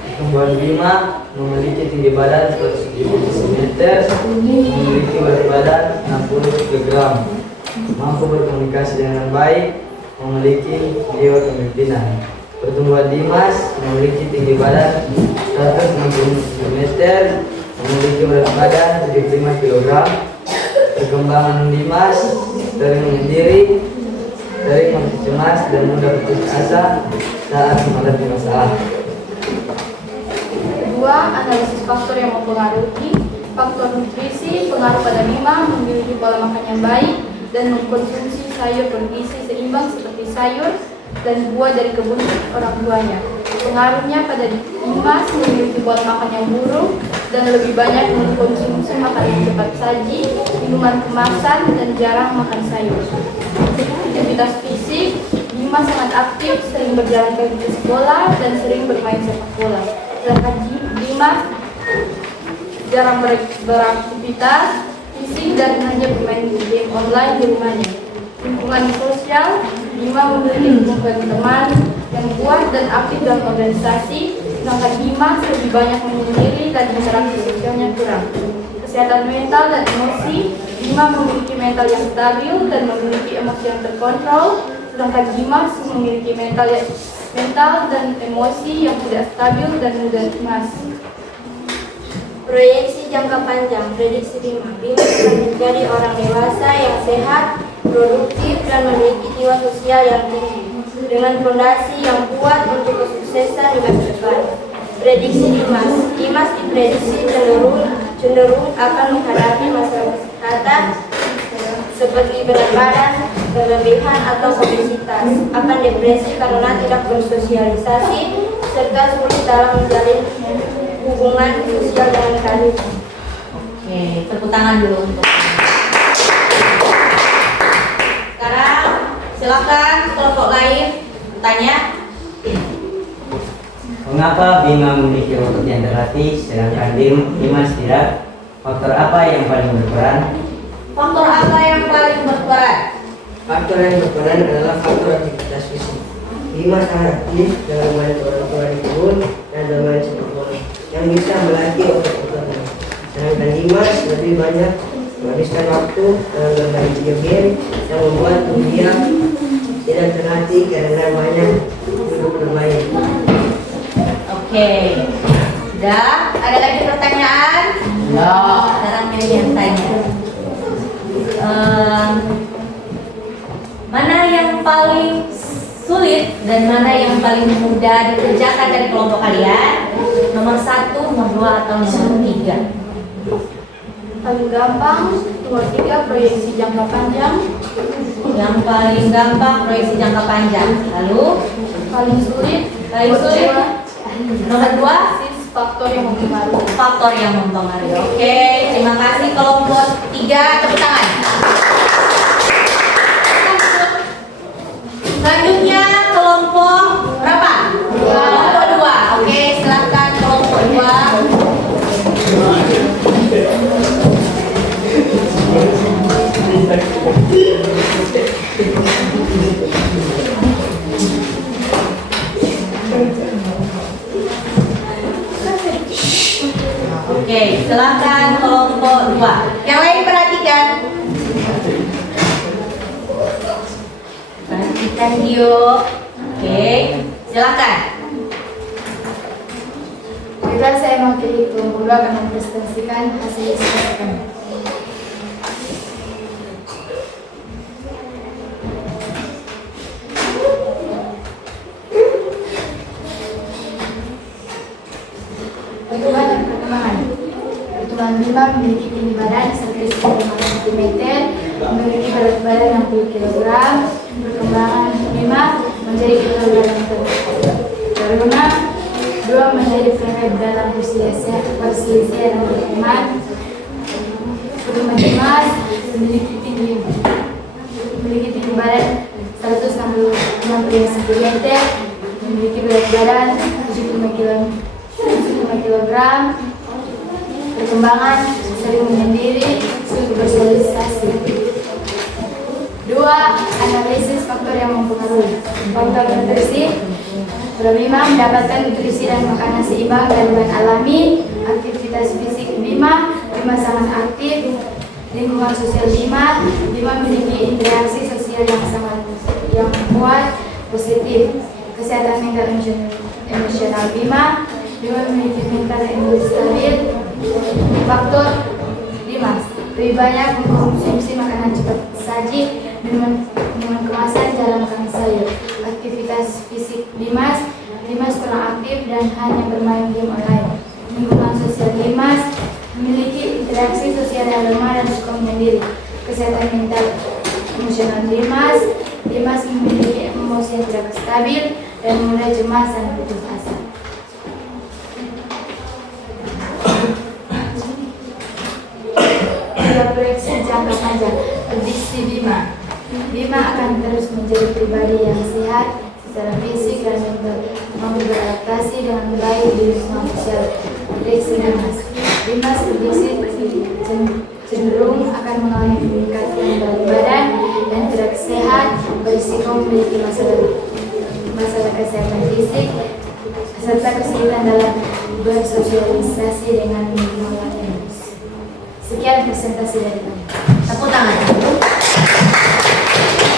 Pertumbuhan Bima memiliki tinggi badan 170 cm, memiliki berat badan 60 kg, mampu berkomunikasi dengan baik, memiliki jiwa kepemimpinan. Pertumbuhan Dimas memiliki tinggi badan 160 cm, memiliki berat badan 75 kg. Perkembangan Dimas sering menyendiri, sering merasa cemas dan mudah putus asa saat menghadapi masalah. Kedua, analisis faktor yang mempengaruhi. Faktor nutrisi, pengaruh pada Bima memiliki pola makan yang baik dan mengkonsumsi sayur bergizi seimbang seperti sayur dan buah dari kebun orang tuanya. Pengaruhnya pada Dimas memiliki pola makan yang buruk dan lebih banyak mengkonsumsi makanan cepat saji, minuman kemasan, dan jarang makan sayur. Aktivitas fisik, Dimas sangat aktif, sering berjalan kaki ke sekolah, dan sering bermain sepak bola. Sedangkan Dimas jarang beraktivitas fisik dan hanya bermain game online di rumahnya. Lingkungan sosial, Dimas memiliki lingkungan teman yang kuat dan aktif dalam organisasi, sedangkan Dimas lebih banyak menyendiri dan interaksi sosialnya kurang. Kesehatan mental dan emosi, Dimas memiliki mental yang stabil dan memiliki emosi yang terkontrol, sedangkan Dimas memiliki mental dan emosi yang tidak stabil dan mudah cemas. Proyeksi jangka panjang, prediksi Bima akan menjadi orang dewasa yang sehat, produktif, dan memiliki jiwa sosial yang tinggi, dengan fondasi yang kuat untuk kesuksesan di masa depan. Prediksi Dimas diprediksi cenderung akan menghadapi masalah kesehatan seperti berat badan, berlebihan atau obesitas, akan depresi karena tidak bersosialisasi, serta sulit dalam menjalin hubungan sosial dengan karir. Oke, tepuk tangan dulu untuk. Sekarang silakan kelompok lain tanya. Mengapa Bima memiliki otot yang terlatih sedangkan Dimas tidak? Faktor apa yang paling berperan? Faktor apa yang paling berperan? Faktor yang berperan adalah faktor aktivitas fisik. Dimas sangat aktif dalam main bola di kebun dan bermain sepak bola yang bisa melatih otot-ototnya. Sedangkan Dimas lebih banyak menghabiskan waktu dalam bermain video game yang membuat dia tidak terlatih karena banyak duduk bermain. Oke, sudah. Ada lagi pertanyaan? Sekarang yang tanya. Mana yang paling sulit dan mana yang paling mudah dikerjakan dari kelompok kalian? Nomor 1, nomor 2, atau nomor 3? Paling gampang, nomor 3 proyeksi jangka panjang. Yang paling gampang proyeksi jangka panjang. Lalu Paling sulit, nomor 2 faktor yang mempengaruhi. faktor yang mempengaruhi. Oke, terima kasih kelompok 3, tepuk tangan. Selanjutnya kelompok berapa? Kelompok 2. Oke, silakan kelompok 2. Oke, silakan kelompok 2. Yang lain perhatikan. Perhatikan yuk. Oke, silakan. Baiklah, saya mewakili kelompok 2 akan mempresentasikan hasil diskusi kami. Pertumbuhan dan perkembangan. Pertumbuhan Bima memiliki tinggi badan 195 cm, memiliki berat badan 60 kg. Perkembangan Bima menjadi kilogram perselisihan dan pertemuan. Prima Dimas memiliki tinggi badan 165 cm, memiliki berat badan 75 kg, perkembangan sering menyendiri, sulit bersosialisasi. 2. Analisis faktor yang mempengaruhi. Faktor nutrisi. Prima mendapatkan nutrisi dan makanan seimbang dan bahan alami. Aktivitas fisik Bima sangat aktif. Lingkungan sosial Bima memiliki interaksi sosial yang kuat, positif. Kesehatan mental emosional Bima memiliki mental dan emosi stabil. Faktor Dimas lebih banyak mengkonsumsi makanan cepat saji, minuman kemasan, jarang makan sayur. Aktivitas fisik Dimas kurang aktif dan hanya bermain game online. Lingkungan sosial Dimas memiliki interaksi sosial yang lemah dan suka menyendiri. Kesehatan mental emosional Dimas memiliki emosi yang tidak stabil dan mulai cemas dan putus asa. Proyeksi jangka panjang. Prediksi Bima akan terus menjadi pribadi yang sehat secara fisik dan mental, mampu beradaptasi dengan baik di lingkungan sosial. Prediksi Dimas prediksi cenderung akan mengalami peningkatan berat badan dan tidak sehat, berisiko memiliki masalah kesehatan fisik serta kesulitan dalam bersosialisasi dengan lingkungan lain. Sekian presentasi dari kami. Tepuk tangan.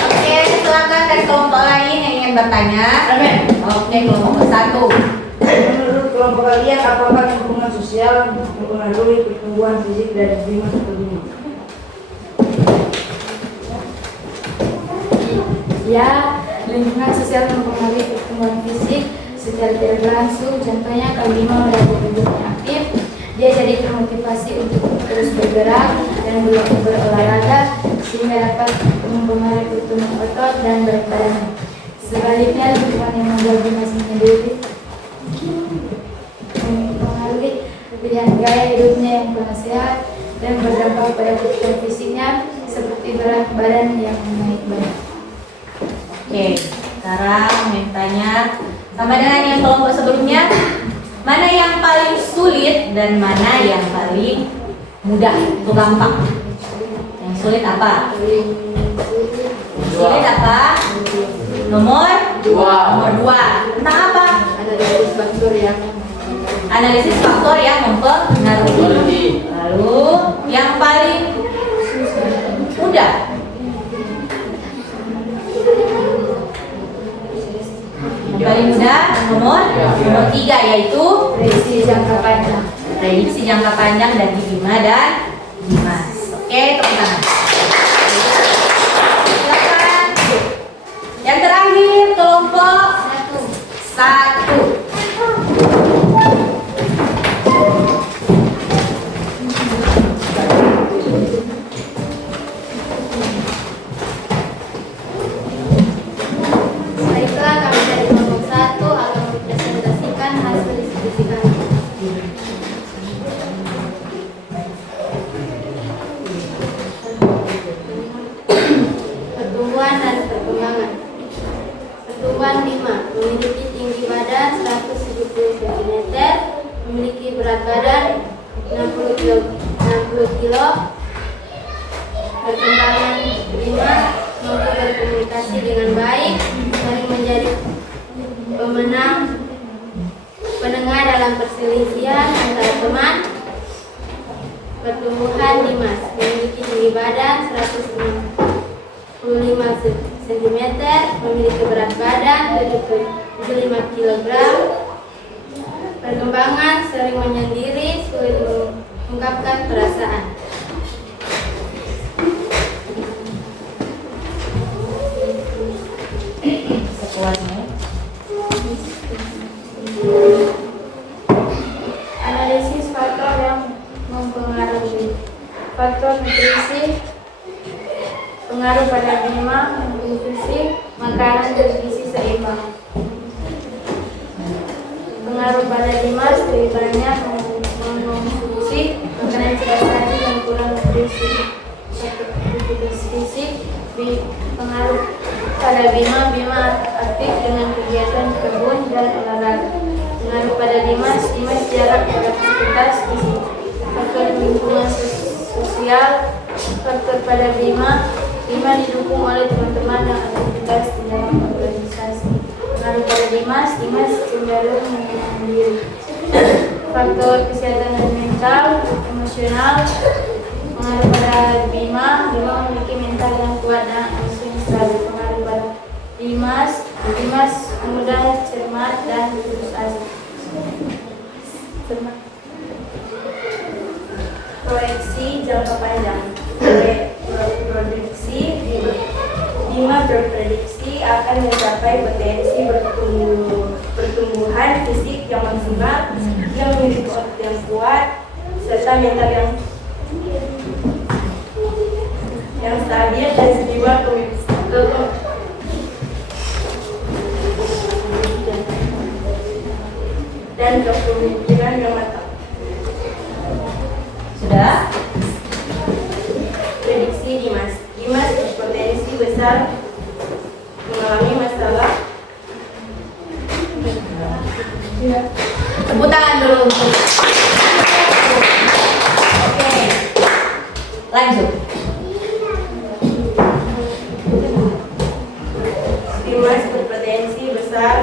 Oke, silakan dari kelompok lain yang ingin bertanya. Oke, kelompok 1. Menurut kelompok kalian, apakah lingkungan sosial mempengaruhi pertumbuhan fisik dari Bima atau Bima? Ya, lingkungan sosial mempengaruhi pertumbuhan fisik secara tidak langsung. Contohnya, kalau Bima berada di lingkungan aktif, dia jadi termotivasi untuk terus bergerak dan berolahraga sehingga dapat mempengaruhi pertumbuhan otot dan berat badan. Sebaliknya, lingkungan yang membuat Bima sendiri mempengaruhi pilihan gaya hidupnya yang kurang sehat dan berdampak pada kebutuhan fisiknya seperti berat badan yang naik banyak. Oke, sekarang mintanya sama dengan yang kelompok sebelumnya. Mana yang paling sulit dan mana yang paling mudah atau gampang? Yang sulit apa? Sulit apa? Nomor 2. Nomor 2. Tentang apa? Analisis faktor yang mempengaruhi. Lalu yang paling mudah. Yang paling mudah nomor 3 yaitu Prediksi jangka panjang. prediksi jangka panjang dari Bima dan Dimas. Oke, tepuk tangan. Silakan. Yang terakhir kelompok 1. Baiklah, kami dari kelompok 1 akan mempresentasikan hasil diskusi kami. Pertumbuhan dan perkembangan. Pertumbuhan Bima memiliki tinggi badan 170 cm, memiliki berat badan 60 kg. Perkembangan Bima mampu berkomunikasi dengan baik, sering menjadi penengah dalam perselisihan antara teman. Pertumbuhan Dimas memiliki tinggi badan 165 cm, memiliki berat badan 75 kg. Perkembangan sering menyendiri, sulit mengungkapkan perasaan. Sepuasnya. Analisis faktor yang mempengaruhi. Faktor nutrisi, pengaruh pada Bima, nutrisi, makanan bergizi seimbang. Pengaruh pada Dimas lebih banyak pengaruh pada Bima. Bima aktif dengan kegiatan kebun dan olahraga. Pengaruh pada Dimas jarak beraktivitas fisik. Faktor lingkungan sosial. Faktor pada Bima didukung oleh teman-teman dan aktivitas di dalam organisasi. Pengaruh pada Dimas cenderung mandiri. Faktor kesehatan dan mental, emosional. Pengaruh pada Bima memiliki mental yang kuat dan emosi stabil. Pengaruh pada Dimas mudah cermat dan putus asa. Proyeksi jangka panjang. Produksi Bima berprediksi akan mencapai potensi pertumbuhan fisik yang maksimal, yang memiliki otot yang kuat, serta mental yang stabil dan jiwa dan kepemimpinan yang matang. Sudah? Prediksi Dimas berpotensi besar mengalami masalah. Tepuk tangan dulu untuk. Oke. Lanjut. Dimas berpotensi besar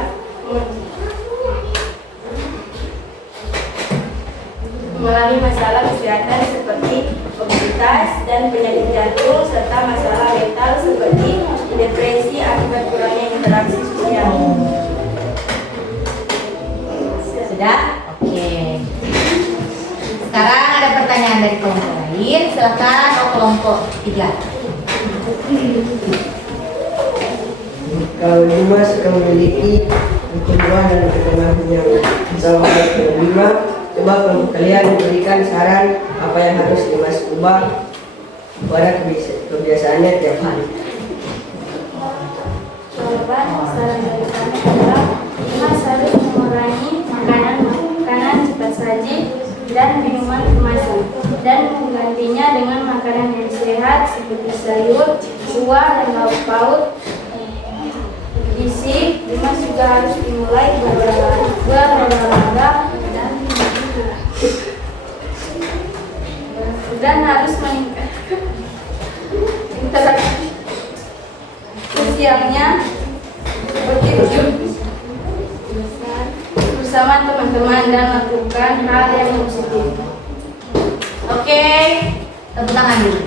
mengalami masalah kesehatan seperti obesitas dan penyakit jantung, serta masalah mental seperti depresi akibat kurangnya interaksi sosial. Sudah? Oke. Sekarang ada pertanyaan dari kelompok lain. Silakan kelompok 3. Kalau Dimas akan memiliki pertumbuhan dan perkembangan yang sama dengan Bima, coba kelompok kalian memberikan saran apa yang harus Dimas ubah pada kebiasaannya tiap hari. Jawaban saran dari kami adalah Dimas harus mengurangi makanan cepat saji dan minuman kemasan, dan menggantinya dengan makanan yang sehat seperti sayur, buah, dan lauk pauk. Gizi, Dimas juga harus dimulai berolahraga dan harus meningkatkan interaksi sosialnya bersama teman-teman dan lakukan hal yang positif. Oke. Tepuk tangan dulu.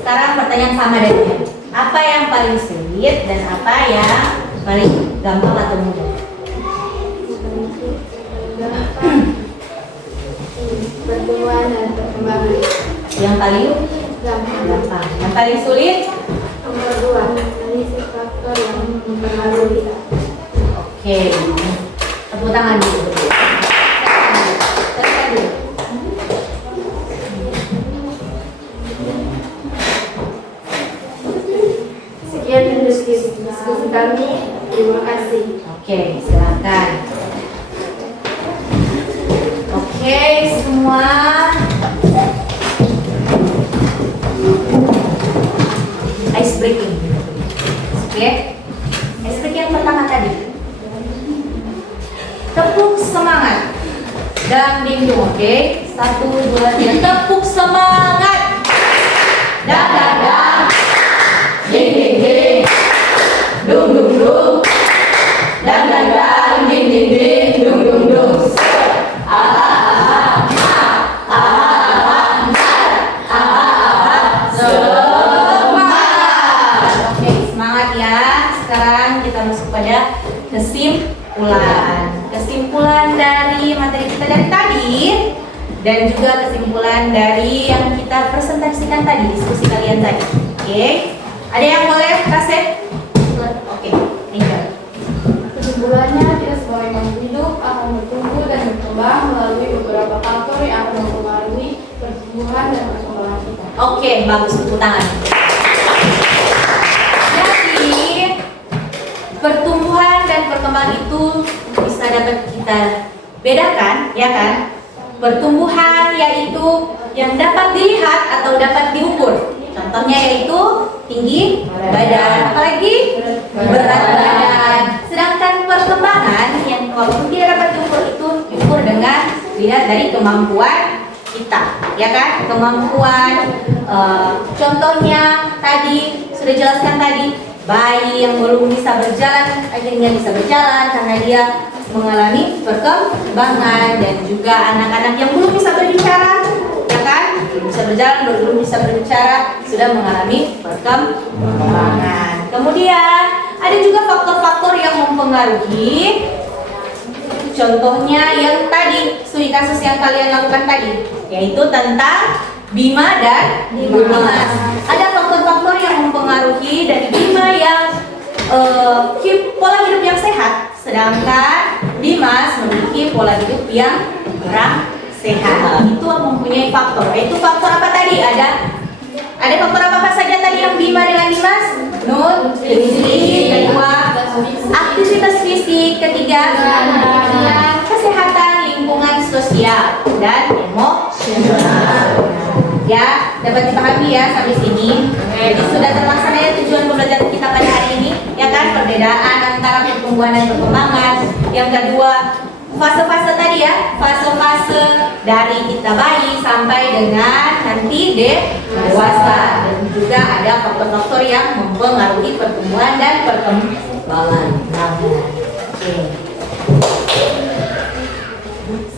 Sekarang pertanyaan sama dari apa yang paling sulit dan apa yang paling gampang atau mudah? Pertumbuhan dan perkembangan. Yang paling Gampang. gampang. Yang paling sulit? Nomor 2, analisis faktor yang mempengaruhi. Oke. Tepuk tangan dulu. Silakan dulu. Sekian diskusi kami. Terima kasih. Oke, silakan. Oke, semua. Ice breaking. Oke. Ice breaking yang pertama tadi. Tepuk semangat. Dang ding dong, oke? 1, 2, 3. Tepuk semangat. Dang dang dang. Ding ding ding. Dung dung dung. Dang dang dang. Ding ding ding. Dung dung dung. Kesimpulan dari materi kita dari tadi dan juga kesimpulan dari yang kita presentasikan tadi, diskusi kalian tadi. Oke, ada yang boleh kasih? Oke, enjoy. Kesimpulannya, kita sebagai makhluk hidup akan bertumbuh dan berkembang melalui beberapa faktor yang akan mempengaruhi pertumbuhan dan perkembangan kita. Oke, bagus, tepuk tangan. Jadi pertumbuhan dan perkembangan itu bisa dapat kita bedakan, ya kan? Pertumbuhan yaitu yang dapat dilihat atau dapat diukur. Contohnya yaitu tinggi badan, apalagi berat badan. Sedangkan perkembangan yang kalau tidak dapat diukur itu diukur dengan dilihat dari kemampuan kita, ya kan? Kemampuan. Contohnya tadi sudah jelaskan tadi, bayi yang belum bisa berjalan akhirnya bisa berjalan karena dia mengalami perkembangan, dan juga anak-anak yang belum bisa berbicara, ya kan? Belum bisa berjalan, belum bisa berbicara, sudah mengalami perkembangan. Kemudian ada juga faktor-faktor yang mempengaruhi. Contohnya yang tadi studi kasus yang kalian lakukan tadi, yaitu tentang Bima dan Dimas. Ada faktor-faktor yang mempengaruhi dari Bima yang pola hidup yang sehat, sedangkan Dimas memiliki pola hidup yang kurang sehat. Itu mempunyai faktor. Itu faktor apa tadi? Ada faktor apa saja tadi yang Bima dengan Dimas? Nutrisi, kedua aktivitas fisik, ketiga kesehatan, lingkungan sosial, dan emosional. Ya, dapat dipahami ya sampai sini. Jadi sudah terlaksana ya tujuan pembelajaran kita pada hari ini, ya kan? Perbedaan antara pertumbuhan dan perkembangan. Yang kedua, fase-fase tadi ya, fase-fase dari kita bayi sampai dengan nanti dewasa. Dan juga ada faktor-faktor yang mempengaruhi pertumbuhan dan perkembangan. Oke.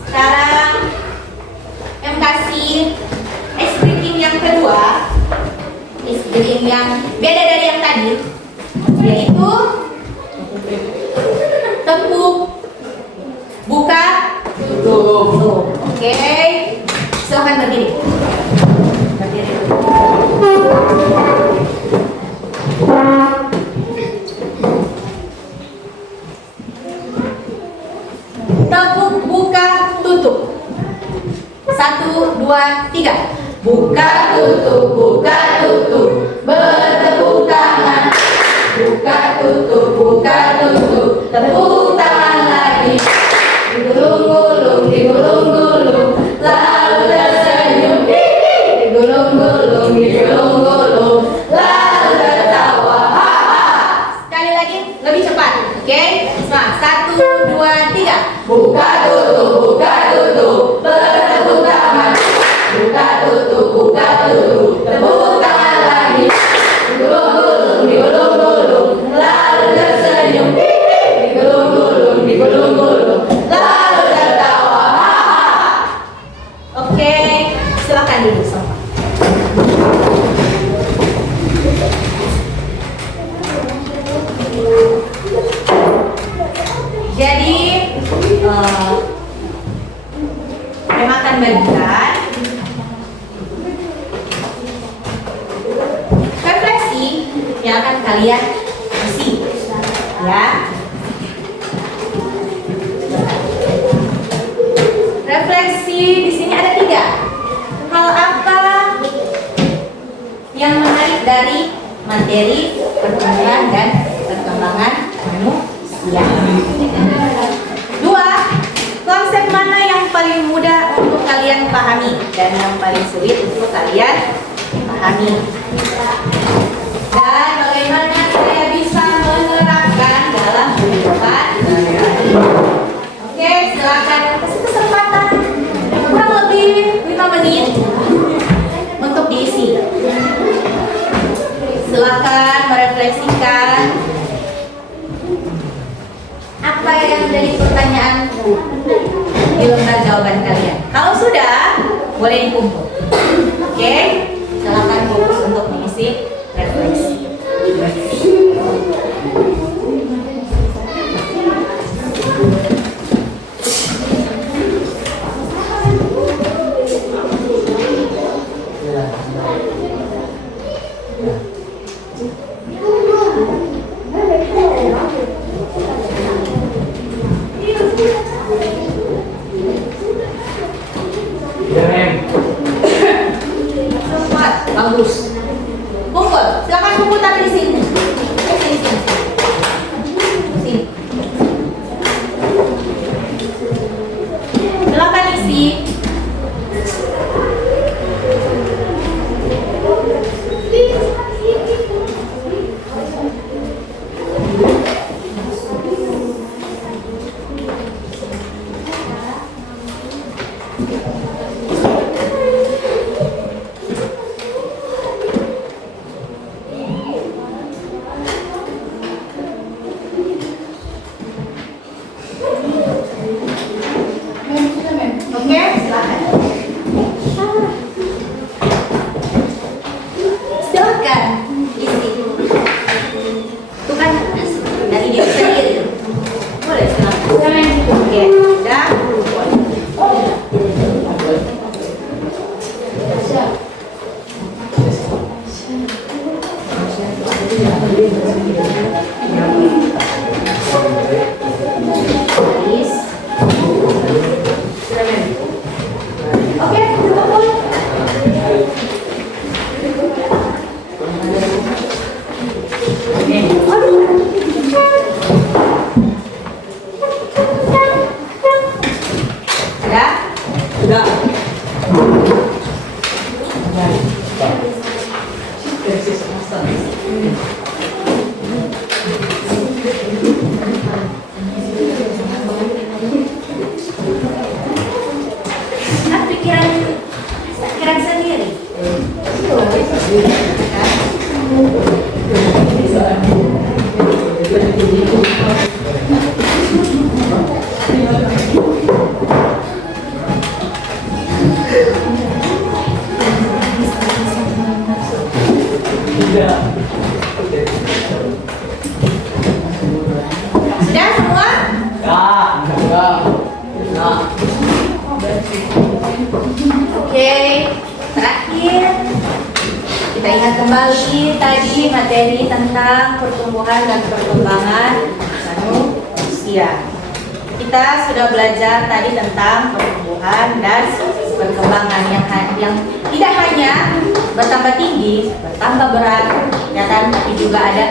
Sekarang yang kasih ice breaking yang kedua, ice breaking yang beda dari yang tadi, yaitu tepuk, buka, tutup. Oke, silakan berdiri. Berdiri. Tepuk, buka, tutup. 1, 2, 3. Buka, tutup, bertepuk tangan. Buka, tutup, tepuk tangan lagi. Digulung-gulung, digulung-gulung, lalu tersenyum. Digulung-gulung, digulung-gulung, lalu tertawa. Ha-ha. Sekali lagi, lebih cepat. Oke? Semangat. 1, 2, 3. Buka, tutup, bertepuk tangan. Buka, tutup, tepuk tangan lagi. Digulung-gulung, digulung-gulung, lalu tersenyum. Digulung-gulung, digulung-gulung, lalu tertawa. Oke, silakan duduk semua. Jadi, saya akan bagikan refleksi yang akan kalian isi, ya. Refleksi di sini ada 3. Hal apa yang menarik dari materi pertumbuhan dan perkembangan manusia? 2. Konsep mana yang paling mudah untuk kalian pahami dan yang paling sulit untuk kalian pahami? Dan bagaimana saya bisa menerapkan dalam kehidupan sehari-hari? Oke, silakan kasih kesempatan kurang lebih 5 menit untuk diisi. Silakan merefleksikan apa yang menjadi pertanyaanku di lembar jawaban kalian. Kalau sudah, boleh dikumpul. Oke, silakan fokus untuk mengisi refleksi. Bagus. Kumpul. Silakan kumpul tapi di sini. Sini. Silakan isi. Aris. Oke, kumpul. Sudah? Sudah. Pikiran sendiri. Sudah semua? Oke, terakhir kita ingat kembali tadi materi tentang pertumbuhan dan perkembangan manusia. Kita sudah belajar tadi tentang pertumbuhan dan perkembangan yang tidak hanya bertambah tinggi, bertambah berat, ya kan, tapi juga ada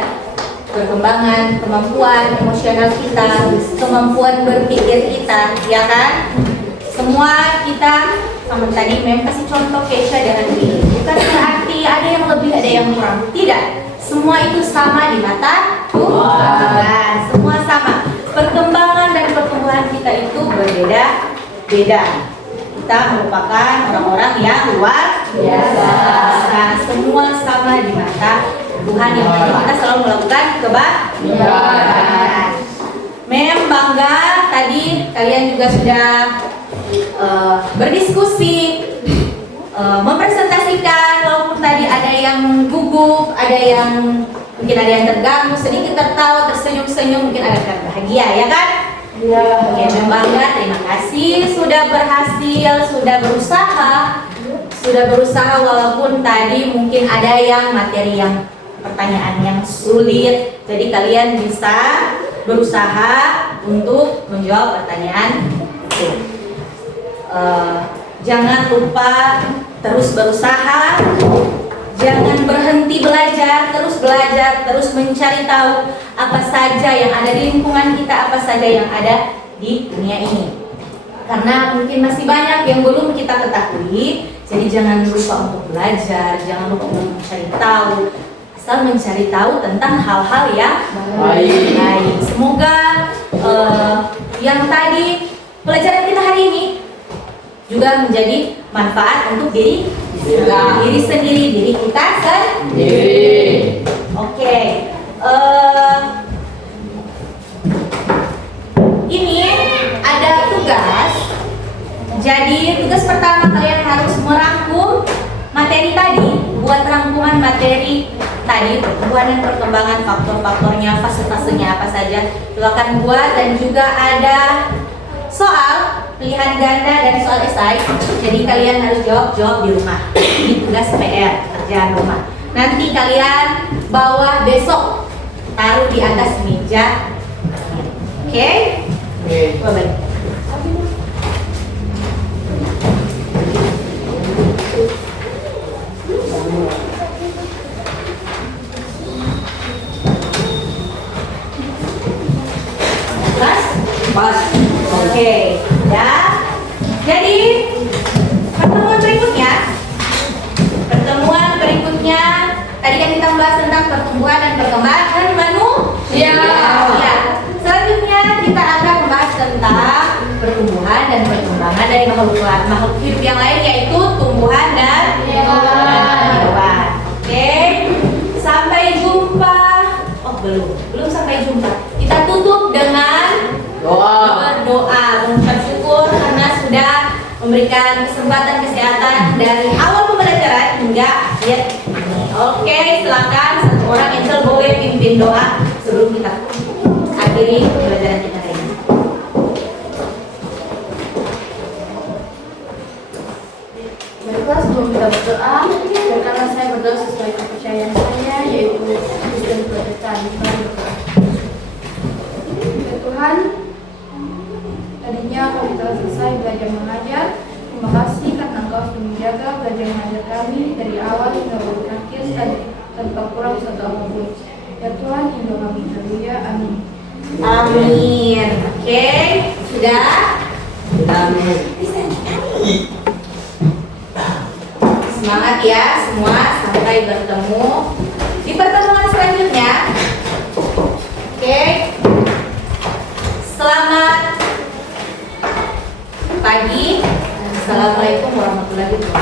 perkembangan kemampuan emosional kita, kemampuan berpikir kita, ya kan? Semua kita sama tadi memang kasih contoh Keisha dengan Billy. Bukan berarti ada yang lebih, ada yang kurang. Tidak. Semua itu sama di mata Tuhan. Semua sama. Perkembangan dan pertumbuhan kita itu berbeda-beda. Kita merupakan orang-orang yang luar biasa. Semua sama di mata Tuhan, yang penting kita selalu melakukan kebaikan. Mem bangga tadi kalian juga sudah berdiskusi, mempresentasikan, walaupun tadi ada yang gugup, ada yang mungkin ada yang terganggu, sedikit tertawa, tersenyum-senyum, mungkin ada yang bahagia, ya kan? Iya. Oke, Mem bangga, terima kasih sudah berhasil, sudah berusaha walaupun tadi mungkin ada yang materi yang pertanyaan yang sulit. Jadi kalian bisa berusaha untuk menjawab pertanyaan itu. Jangan lupa terus berusaha, jangan berhenti belajar, terus mencari tahu apa saja yang ada di lingkungan kita, apa saja yang ada di dunia ini. Karena mungkin masih banyak yang belum kita ketahui, jadi jangan lupa untuk belajar, jangan lupa untuk mencari tahu. Asal mencari tahu tentang hal-hal yang baik. Semoga yang tadi pelajaran kita hari ini juga menjadi manfaat untuk diri sendiri, diri kita sendiri. Oke. Ini ada tugas. Jadi tugas pertama kalian harus merangkum materi tadi. Buat rangkuman materi tadi, pertumbuhan dan perkembangan, faktor-faktornya, fase-fasenya apa saja. Silakan buat, dan juga ada soal pilihan ganda dan soal esai. Jadi kalian harus jawab di rumah. Ini tugas PR, kerjaan rumah. Nanti kalian bawa besok, taruh di atas meja. Oke? Baik. Pas. Oke. Ya. Jadi pertemuan berikutnya tadi kan kita bahas tentang pertumbuhan dan perkembangan manusia. Ya. Selanjutnya kita akan membahas tentang pertumbuhan dan perkembangan dari makhluk hidup yang lain, yaitu tumbuhan dan hewan. Oke. Sampai jumpa. Oh, belum sampai jumpa. Kita tutup dengan berdoa, mengucap syukur karena sudah memberikan kesempatan kesehatan dari awal pembelajaran hingga akhir ini. Oke, silakan satu orang Angel boleh pimpin doa sebelum kita akhiri pembelajaran kita hari ini. Baiklah, sebelum kita berdoa, biarkanlah saya berdoa sesuai kepercayaan saya, yaitu belajar mengajar. Terima kasih karena Engkau sudah menjaga belajar mengajar kami dari awal hingga berakhir tanpa kurang satu apapun. Ya Tuhan, hingga kami. Haleluya. Amin. Amin. Oke, sudah? Amin. Semangat ya semua, sampai bertemu di pertemuan selanjutnya. Oke. Selamat pagi. Assalamualaikum warahmatullahi wabarakatuh.